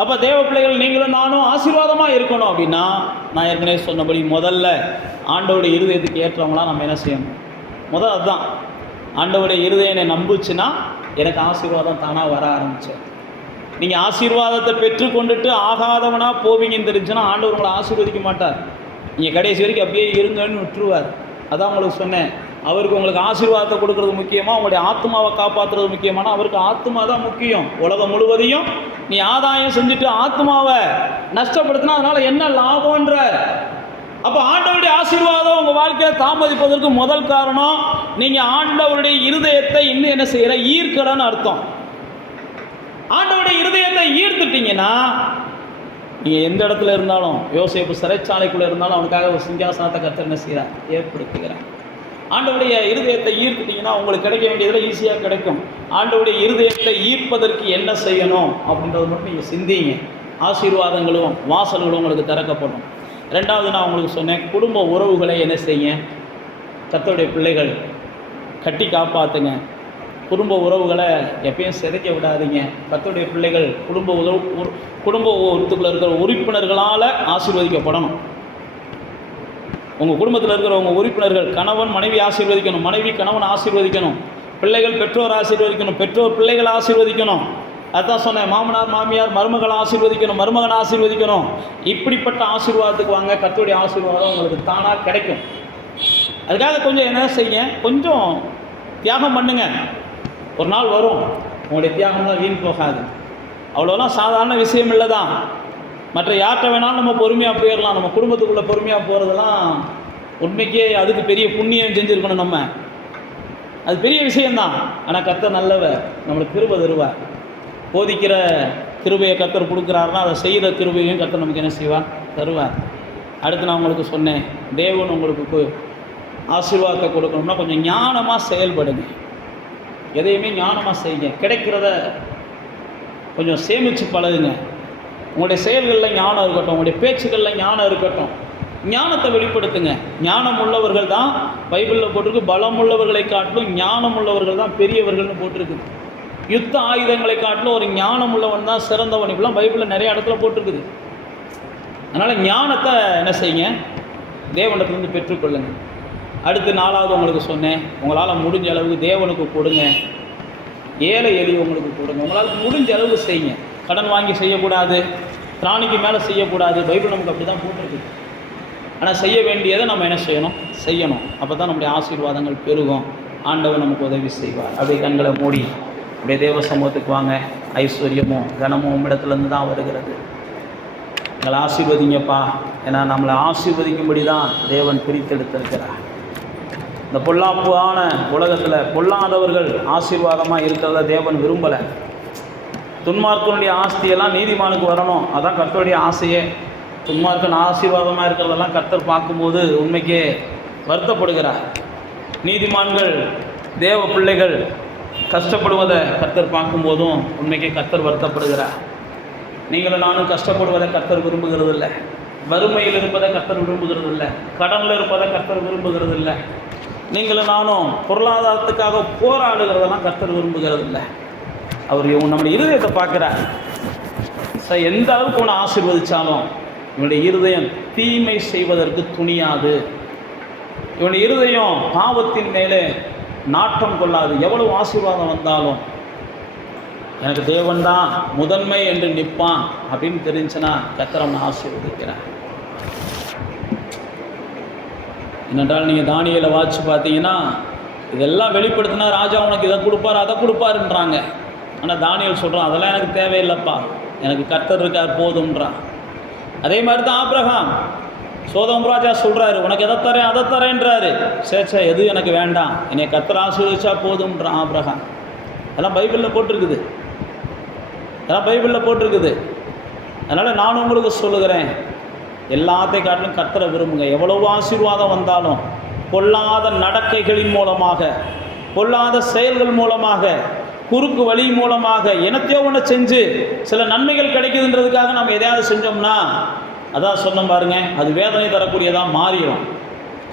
அப்போ தேவ பிள்ளைகள் நீங்களும் நானும் ஆசீர்வாதமாக இருக்கணும் அப்படின்னா, நான் ஏற்கனவே சொன்னபடி முதல்ல ஆண்டவருடைய இருதயத்துக்கு ஏற்றவங்களாம் நம்ம என்ன செய்யணும், முதல் அதுதான். ஆண்டவருடைய இருதயம் என்னை நம்புச்சுன்னா எனக்கு ஆசீர்வாதம் தானாக வர ஆரம்பித்தேன். நீங்கள் ஆசீர்வாதத்தை பெற்று கொண்டுட்டு ஆகாதவனாக போவீங்கன்னு தெரிஞ்சுன்னா ஆண்டவர் உங்களை ஆசீர்வதிக்க மாட்டார். நீங்கள் கடைசி வரைக்கும் அப்படியே இருங்கன்னு விட்டுருவார். அதான் உங்களுக்கு சொன்னேன், அவருக்கு உங்களுக்கு ஆசீர்வாதத்தை கொடுக்குறது முக்கியமாக, உங்களுடைய ஆத்மாவை காப்பாற்றுறது முக்கியமான, அவருக்கு ஆத்மா தான் முக்கியம். உலகம் முழுவதையும் நீ ஆதாயம் செஞ்சுட்டு ஆத்மாவை நஷ்டப்படுத்தினா அதனால் என்ன லாபம்ன்ற. அப்போ ஆண்டவருடைய ஆசீர்வாதம் உங்கள் வாழ்க்கையில் தாமதிப்பதற்கு முதல் காரணம், நீங்கள் ஆண்டவருடைய இருதயத்தை இன்னும் என்ன செய்கிற, ஈர்க்கலன்னு அர்த்தம். ஆண்டவருடைய இருதயத்தை ஈர்த்துட்டீங்கன்னா, நீங்கள் எந்த இடத்துல இருந்தாலும், யோசேப்பு சிறைச்சாலைக்குள்ளே இருந்தாலும் அவனுக்காக ஒரு சிங்காசனத்தை கர்த்தர் என்ன செய்கிறார், ஏற்படுத்துகிறார். ஆண்டவருடைய இருதயத்தை ஈர்த்துட்டிங்கன்னா உங்களுக்கு கிடைக்க வேண்டியதில் ஈஸியாக கிடைக்கும். ஆண்டவருடைய இருதயத்தை ஈர்ப்பதற்கு என்ன செய்யணும் அப்படின்றது மட்டும் நீங்கள் சிந்திங்க. ஆசீர்வாதங்களும் வாசல்களும் உங்களுக்கு திறக்கப்படும். ரெண்டாவது நான் உங்களுக்கு சொன்னேன், குடும்ப உறவுகளை என்ன செய்யுங்க, கர்த்தருடைய பிள்ளைகள் கட்டி காப்பாற்றுங்க. குடும்ப உறவுகளை எப்பயும் சிதைக்க விடாதீங்க. கர்த்தருடைய பிள்ளைகள் குடும்பத்துக்குள்ளே இருக்கிற உறுப்பினர்களால் ஆசீர்வதிக்கப்படணும். உங்கள் குடும்பத்தில் இருக்கிற உங்கள் உறுப்பினர்கள், கணவன் மனைவி ஆசீர்வதிக்கணும், மனைவி கணவன் ஆசீர்வதிக்கணும், பிள்ளைகள் பெற்றோர் ஆசீர்வதிக்கணும், பெற்றோர் பிள்ளைகள் ஆசீர்வதிக்கணும். அதுதான் சொன்னேன், மாமனார் மாமியார் மருமகளை ஆசீர்வதிக்கணும், மருமகனை ஆசீர்வதிக்கணும். இப்படிப்பட்ட ஆசீர்வாதத்துக்கு வாங்க, கர்த்தருடைய ஆசீர்வாதம் உங்களுக்கு தானாக கிடைக்கும். அதுக்காக கொஞ்சம் என்ன செய்யுங்க, கொஞ்சம் தியாகம் பண்ணுங்க. ஒரு நாள் வரும், உங்களுடைய தியாகம்லாம் வீண் போகாது. அவ்வளோலாம் சாதாரண விஷயம் இல்லை தான். மற்ற யார்கிட்ட வேணாலும் நம்ம பொறுமையாக போயிடலாம். நம்ம குடும்பத்துக்குள்ளே பொறுமையாக போகிறதெல்லாம் உண்மைக்கே அதுக்கு பெரிய புண்ணியம் செஞ்சுருக்கணும். நம்ம அது பெரிய விஷயந்தான். ஆனால் கர்த்தர் நல்லவர், நம்மளுக்கு கிருபை தருவார். போதிக்கிற கிருபையை கர்த்தர் கொடுக்குறாருன்னா அதை செய்கிற கிருபையும் கர்த்தர் நமக்கு என்ன செய்வார், தருவார். அடுத்து நான் உங்களுக்கு சொன்னேன், தேவன் உங்களுக்கு ஆசீர்வாதத்தை கொடுக்கணும்னா கொஞ்சம் ஞானமாக செயல்படுங்க. எதையுமே ஞானமாக செய்யுங்க. கிடைக்கிறத கொஞ்சம் சேமித்து பழகுங்க. உங்களுடைய செயல்களில் ஞானம் இருக்கட்டும், உங்களுடைய பேச்சுக்களில் ஞானம் இருக்கட்டும். ஞானத்தை வெளிப்படுத்துங்க. ஞானம் உள்ளவர்கள் தான், பைபிளில் போட்டிருக்கு, பலம் உள்ளவர்களை காட்டிலும் ஞானம் உள்ளவர்கள் தான் பெரியவர்கள்னு போட்டிருக்கு. யுத்த ஆயுதங்களை காட்டிலும் ஒரு ஞானம் உள்ளவன் தான் சிறந்தவன். இப்படிலாம் பைபிளில் நிறைய இடத்துல போட்டிருக்குது. அதனால் ஞானத்தை என்ன செய்யுங்க, தேவனிடத்துலேருந்து பெற்றுக்கொள்ளுங்க. அடுத்து நாலாவது உங்களுக்கு சொன்னேன், உங்களால் முடிஞ்ச அளவுக்கு தேவனுக்கு கொடுங்க, ஏழை எளியவங்களுக்கு கொடுங்க. உங்களால் முடிஞ்ச அளவுக்கு செய்யுங்க. கடன் வாங்கி செய்யக்கூடாது, திராணிக்கு மேலே செய்யக்கூடாது. பைபிள் நமக்கு அப்படி தான் போட்டிருக்கு. ஆனால் செய்ய வேண்டியதை நம்ம என்ன செய்யணும். அப்போ தான் நம்முடைய ஆசீர்வாதங்கள் பெருகும். ஆண்டவர் நமக்கு உதவி செய்வார். அப்படியே கண்களை மூடி அப்படியே தேவ சமூகத்துக்கு வாங்க. ஐஸ்வர்யமும் கனமும் இடத்துலேருந்து தான் வருகிறது. எங்களை ஆசீர்வதிங்கப்பா. ஏன்னா நம்மளை ஆசீர்வதிக்கும்படி தான் தேவன் பிரித்தெடுத்திருக்கிறார். இந்த பொல்லாப்பான உலகத்தில் பொல்லாதவர்கள் ஆசீர்வாதமாக இருக்கிறத தேவன் விரும்பலை. துன்மார்க்கனுடைய ஆஸ்தியெல்லாம் நீதிமானுக்கு வரணும், அதான் கர்த்தருடைய ஆசையே. துன்மார்க்கன் ஆசீர்வாதமாக இருக்கிறதெல்லாம் கர்த்தர் பார்க்கும்போது உண்மைக்கே வருத்தப்படுகிறார். நீதிமான்கள் தேவ பிள்ளைகள் கஷ்டப்படுவதை கர்த்தர் பார்க்கும்போதும் உண்மைக்கே கர்த்தர் வருத்தப்படுகிறார். நீங்களும் நானும் கஷ்டப்படுவதை கர்த்தர் விரும்புகிறது இல்லை. வறுமையில் இருப்பதை கர்த்தர் விரும்புகிறது இல்லை. கடனில் இருப்பதை கர்த்தர் விரும்புகிறது இல்லை. நீங்களும் நானும் பொருளாதாரத்துக்காக போராடுகிறதெல்லாம் கர்த்தர் விரும்புகிறது இல்லை. அவர் நம்முடைய இருதயத்தை பார்க்குறார். எந்த அளவுக்கு உன்னை ஆசீர்வதித்தாலும் இவனுடைய இருதயம் தீமை செய்வதற்கு துணியாது. இவனுடைய இருதயம் பாவத்தின் மேலே நாட்டம் கொள்ளாது. எவ்வளவு ஆசீர்வாதம் வந்தாலும் எனக்கு தேவன் தான் முதன்மை என்று நிற்பான் அப்படின்னு தெரிஞ்சுன்னா கர்த்தர் அவனை ஆசீர்வதிக்கிறார். என்னென்றால் நீங்கள் தானியேலை வாட்சி பார்த்தீங்கன்னா இதெல்லாம் வெளிப்படுத்தினா ராஜா உனக்கு இதை கொடுப்பார் அதை கொடுப்பாருன்றாங்க. ஆனால் தானியேல் சொல்கிறான் அதெல்லாம் எனக்கு தேவையில்லைப்பா, எனக்கு கர்த்தர் இருக்கார் போதும்ன்றான். அதே மாதிரி தான் ஆபிரகாம் சோதோம் ராஜா சொல்கிறாரு உனக்கு எதை தரேன் அதை தரேன்றாரு. சேச்சா எது எனக்கு வேண்டாம், என்னை கர்த்தர் ஆசீர்வதிச்சா போதும்ன்றான் ஆபிரகாம். அதெல்லாம் பைபிளில் போட்டிருக்குது, அதெல்லாம் பைபிளில் போட்டிருக்குது. அதனால் நான் உங்களுக்கு சொல்லுகிறேன், எல்லாத்தையும் காட்டிலும் கர்த்தரை விரும்புங்க. எவ்வளவு ஆசீர்வாதம் வந்தாலும் பொல்லாத நடக்கைகளின் மூலமாக, பொல்லாத செயல்கள் மூலமாக, குறுக்கு வழி மூலமாக என்னத்தையோ ஒன்று செஞ்சு சில நன்மைகள் கிடைக்குதுன்றதுக்காக நம்ம எதையாவது செஞ்சோம்னா அதான் சொன்னோம் பாருங்க, அது வேதனை தரக்கூடியதாக மாறிடும்.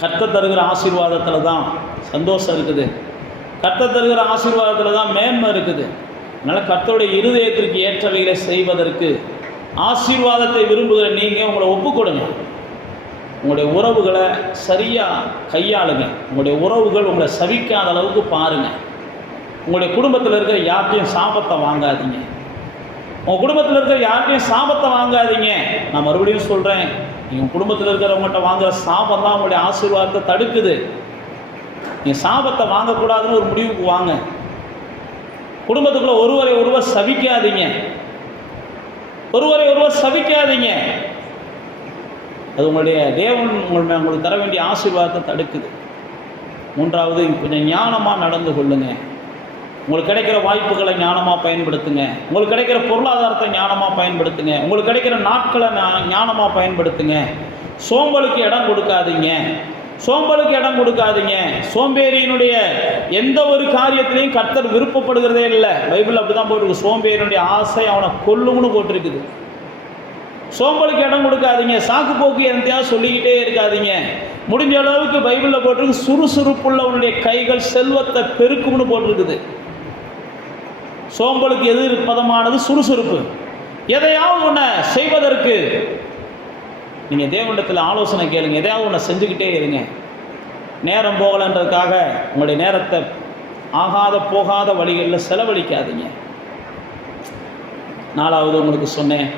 கர்த்தர் தருகிற ஆசீர்வாதத்தில் தான் சந்தோஷம் இருக்குது. கர்த்தர் தருகிற ஆசீர்வாதத்தில் தான் மேன்மை இருக்குது. அதனால் கர்த்தருடைய இருதயத்திற்கு ஏற்றவைகளை செய்வதற்கு ஆசீர்வாதத்தை விரும்புகிற நீங்கள் உங்களை ஒப்புக்கொடுங்க. உங்களுடைய உறவுகளை சரியாக கையாளுங்க. உங்களுடைய உறவுகள் உங்களை சவிக்காத அளவுக்கு பாருங்கள். உங்களுடைய குடும்பத்தில் இருக்கிற யார்ட்டையும் சாபத்தை வாங்காதீங்க. உங்கள் குடும்பத்தில் இருக்கிற யார்ட்டையும் சாபத்தை வாங்காதீங்க. நான் மறுபடியும் சொல்கிறேன், நீங்கள் குடும்பத்தில் இருக்கிறவங்கள்ட்ட வாங்குகிற சாபம் தான் உங்களுடைய ஆசீர்வாதத்தை தடுக்குது. நீங்கள் சாபத்தை வாங்கக்கூடாதுன்னு ஒரு முடிவுக்கு வாங்க. குடும்பத்துக்குள்ளே ஒருவரை ஒருவர் சபிக்காதீங்க, ஒருவரை ஒருவர் சபிக்காதீங்க. அது உங்களுடைய தேவன் உங்களுக்கு தர வேண்டிய ஆசீர்வாதத்தை தடுக்குது. மூன்றாவது, கொஞ்சம் ஞானமாக நடந்து கொள்ளுங்க. உங்களுக்கு கிடைக்கிற வாய்ப்புகளை ஞானமாக பயன்படுத்துங்க. உங்களுக்கு கிடைக்கிற பொருளாதாரத்தை ஞானமாக பயன்படுத்துங்க. உங்களுக்கு கிடைக்கிற நாட்களை ஞானமாக பயன்படுத்துங்க. சோம்பலுக்கு இடம் கொடுக்காதீங்க, சோம்பலுக்கு இடம் கொடுக்காதீங்க. சோம்பேறியினுடைய எந்த ஒரு காரியத்திலையும் கர்த்தர் விருப்பப்படுகிறதே இல்லை. பைபிள் அப்படி தான் போட்டிருக்கு, சோம்பேறியினுடைய ஆசை அவனை கொல்லும்னு போட்டிருக்குது. சோம்பலுக்கு இடம் கொடுக்காதீங்க. சாக்கு போக்கு எந்தையாவது சொல்லிக்கிட்டே இருக்காதீங்க. முடிஞ்ச அளவுக்கு பைபிளில் போட்டிருக்கு, சுறுசுறுப்புள்ளவனுடைய கைகள் செல்வத்தை பெருக்கும்னு போட்டிருக்குது. சோம்பலுக்கு எதிர்ப்பதமானது சுறுசுறுப்பு. எதையாவது ஒன்று செய்வதற்கு நீங்கள் தேவனிடத்தில் ஆலோசனை கேளுங்க. எதையாவது ஒன்று செஞ்சுக்கிட்டே இருங்க. நேரம் போகலைன்றதுக்காக உங்களுடைய நேரத்தை ஆகாத போகாத வழிகளில் செலவழிக்காதீங்க. நாலாவது உங்களுக்கு சொன்னேன்,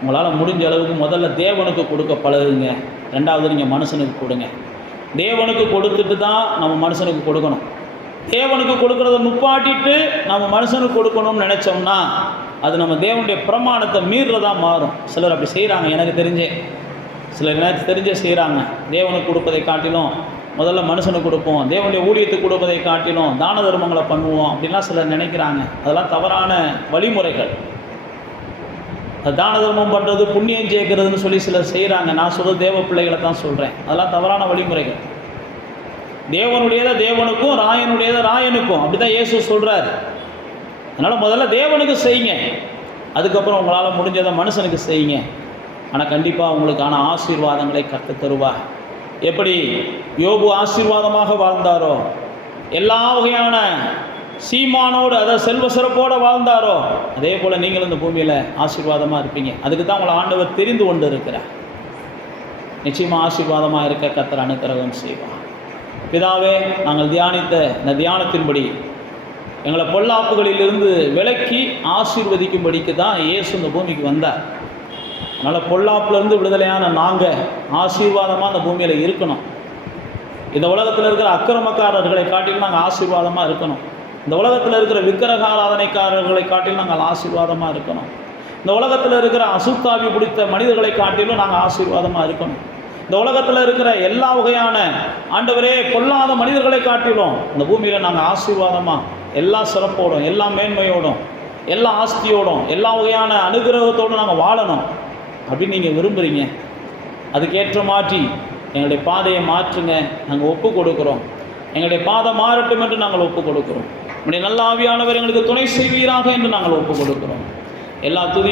உங்களால் முடிஞ்ச அளவுக்கு முதல்ல தேவனுக்கு கொடுக்க பழகுங்க. ரெண்டாவது நீங்கள் மனுஷனுக்கு கொடுங்க. தேவனுக்கு கொடுத்துட்டு தான் நம்ம மனுஷனுக்கு கொடுக்கணும். தேவனுக்கு கொடுக்குறத நுப்பாட்டிட்டு நம்ம மனுஷனுக்கு கொடுக்கணும்னு நினச்சோம்னா அது நம்ம தேவனுடைய பிரமாணத்தை மீறுறதாக மாறும். சிலர் அப்படி செய்கிறாங்க, எனக்கு தெரிஞ்சே சிலர் எனக்கு தெரிஞ்சே செய்கிறாங்க. தேவனுக்கு கொடுப்பதை காட்டிலும் முதல்ல மனுஷனுக்கு கொடுப்போம், தேவனுடைய ஊழியத்துக்கு கொடுப்பதை காட்டிலும் தான தர்மங்களை பண்ணுவோம் அப்படின்லாம் சிலர் நினைக்கிறாங்க. அதெல்லாம் தவறான வழிமுறைகள். தான தர்மம் பண்ணுறது புண்ணியம் சேர்க்கிறதுன்னு சொல்லி சிலர் செய்கிறாங்க. நான் சொல்கிறது தேவ பிள்ளைகளை தான் சொல்கிறேன். அதெல்லாம் தவறான வழிமுறைகள். தேவனுடையதை தேவனுக்கும், ராயனுடையதை ராயனுக்கும், அப்படி தான் இயேசு சொல்கிறார். அதனால் முதல்ல தேவனுக்கு செய்யுங்க, அதுக்கப்புறம் உங்களால் முடிஞ்சதை மனுஷனுக்கு செய்யுங்க. ஆனால் கண்டிப்பாக உங்களுக்கான ஆசீர்வாதங்களை கற்றுத் தருவார். எப்படி யோபு ஆசீர்வாதமாக வாழ்ந்தாரோ, எல்லா வகையான சீமானோடு அதை செல்வ சிறப்போடு வாழ்ந்தாரோ, அதே போல் நீங்களும் இந்த பூமியில் ஆசீர்வாதமாக இருப்பீங்க. அதுக்கு தான் உங்களை ஆண்டவர் தெரிந்து கொண்டு இருக்கிறார். நிச்சயமாக ஆசீர்வாதமாக இருக்க கர்த்தர் அனுக்கிரகம் செய்வார். பிதாவே, நாங்கள் தியானித்த இந்த தியானத்தின்படி எங்களை பொல்லாப்புகளிலிருந்து விலக்கி ஆசீர்வதிக்கும்படிக்கு தான் இயேசு இந்த பூமிக்கு வந்தார். அதனால் பொல்லாப்புலேருந்து விடுதலையான நாங்கள் ஆசீர்வாதமாக இந்த பூமியில் இருக்கணும். இந்த உலகத்தில் இருக்கிற அக்கிரமக்காரர்களை காட்டிலும் நாங்கள் ஆசீர்வாதமாக இருக்கணும். இந்த உலகத்தில் இருக்கிற விக்கிரக ஆராதனைக்காரர்களை காட்டிலும் நாங்கள் ஆசீர்வாதமாக இருக்கணும். இந்த உலகத்தில் இருக்கிற அசுத்தாவி பிடித்த மனிதர்களை காட்டிலும் நாங்கள் ஆசீர்வாதமாக இருக்கணும். இந்த உலகத்தில் இருக்கிற எல்லா வகையான ஆண்டவரே பொல்லாத மனிதர்களை காட்டிலும் இந்த பூமியில் நாங்கள் ஆசீர்வாதமாக எல்லா சிறப்போடும், எல்லா மேன்மையோடும், எல்லா ஆஸ்தியோடும், எல்லா வகையான அனுகிரகத்தோடும் நாங்கள் வாழணும் அப்படின்னு நீங்கள் விரும்புகிறீங்க. அதுக்கேற்ற மாற்றி எங்களுடைய பாதையை மாற்றுங்க, நாங்கள் ஒப்பு கொடுக்குறோம். எங்களுடைய பாதை மாறட்டும் என்று நாங்கள் ஒப்பு கொடுக்குறோம். உங்களுடைய நல்ல ஆவியானவர் எங்களுக்கு துணை செய்வீராக என்று நாங்கள் ஒப்பு கொடுக்குறோம். எல்லா துதி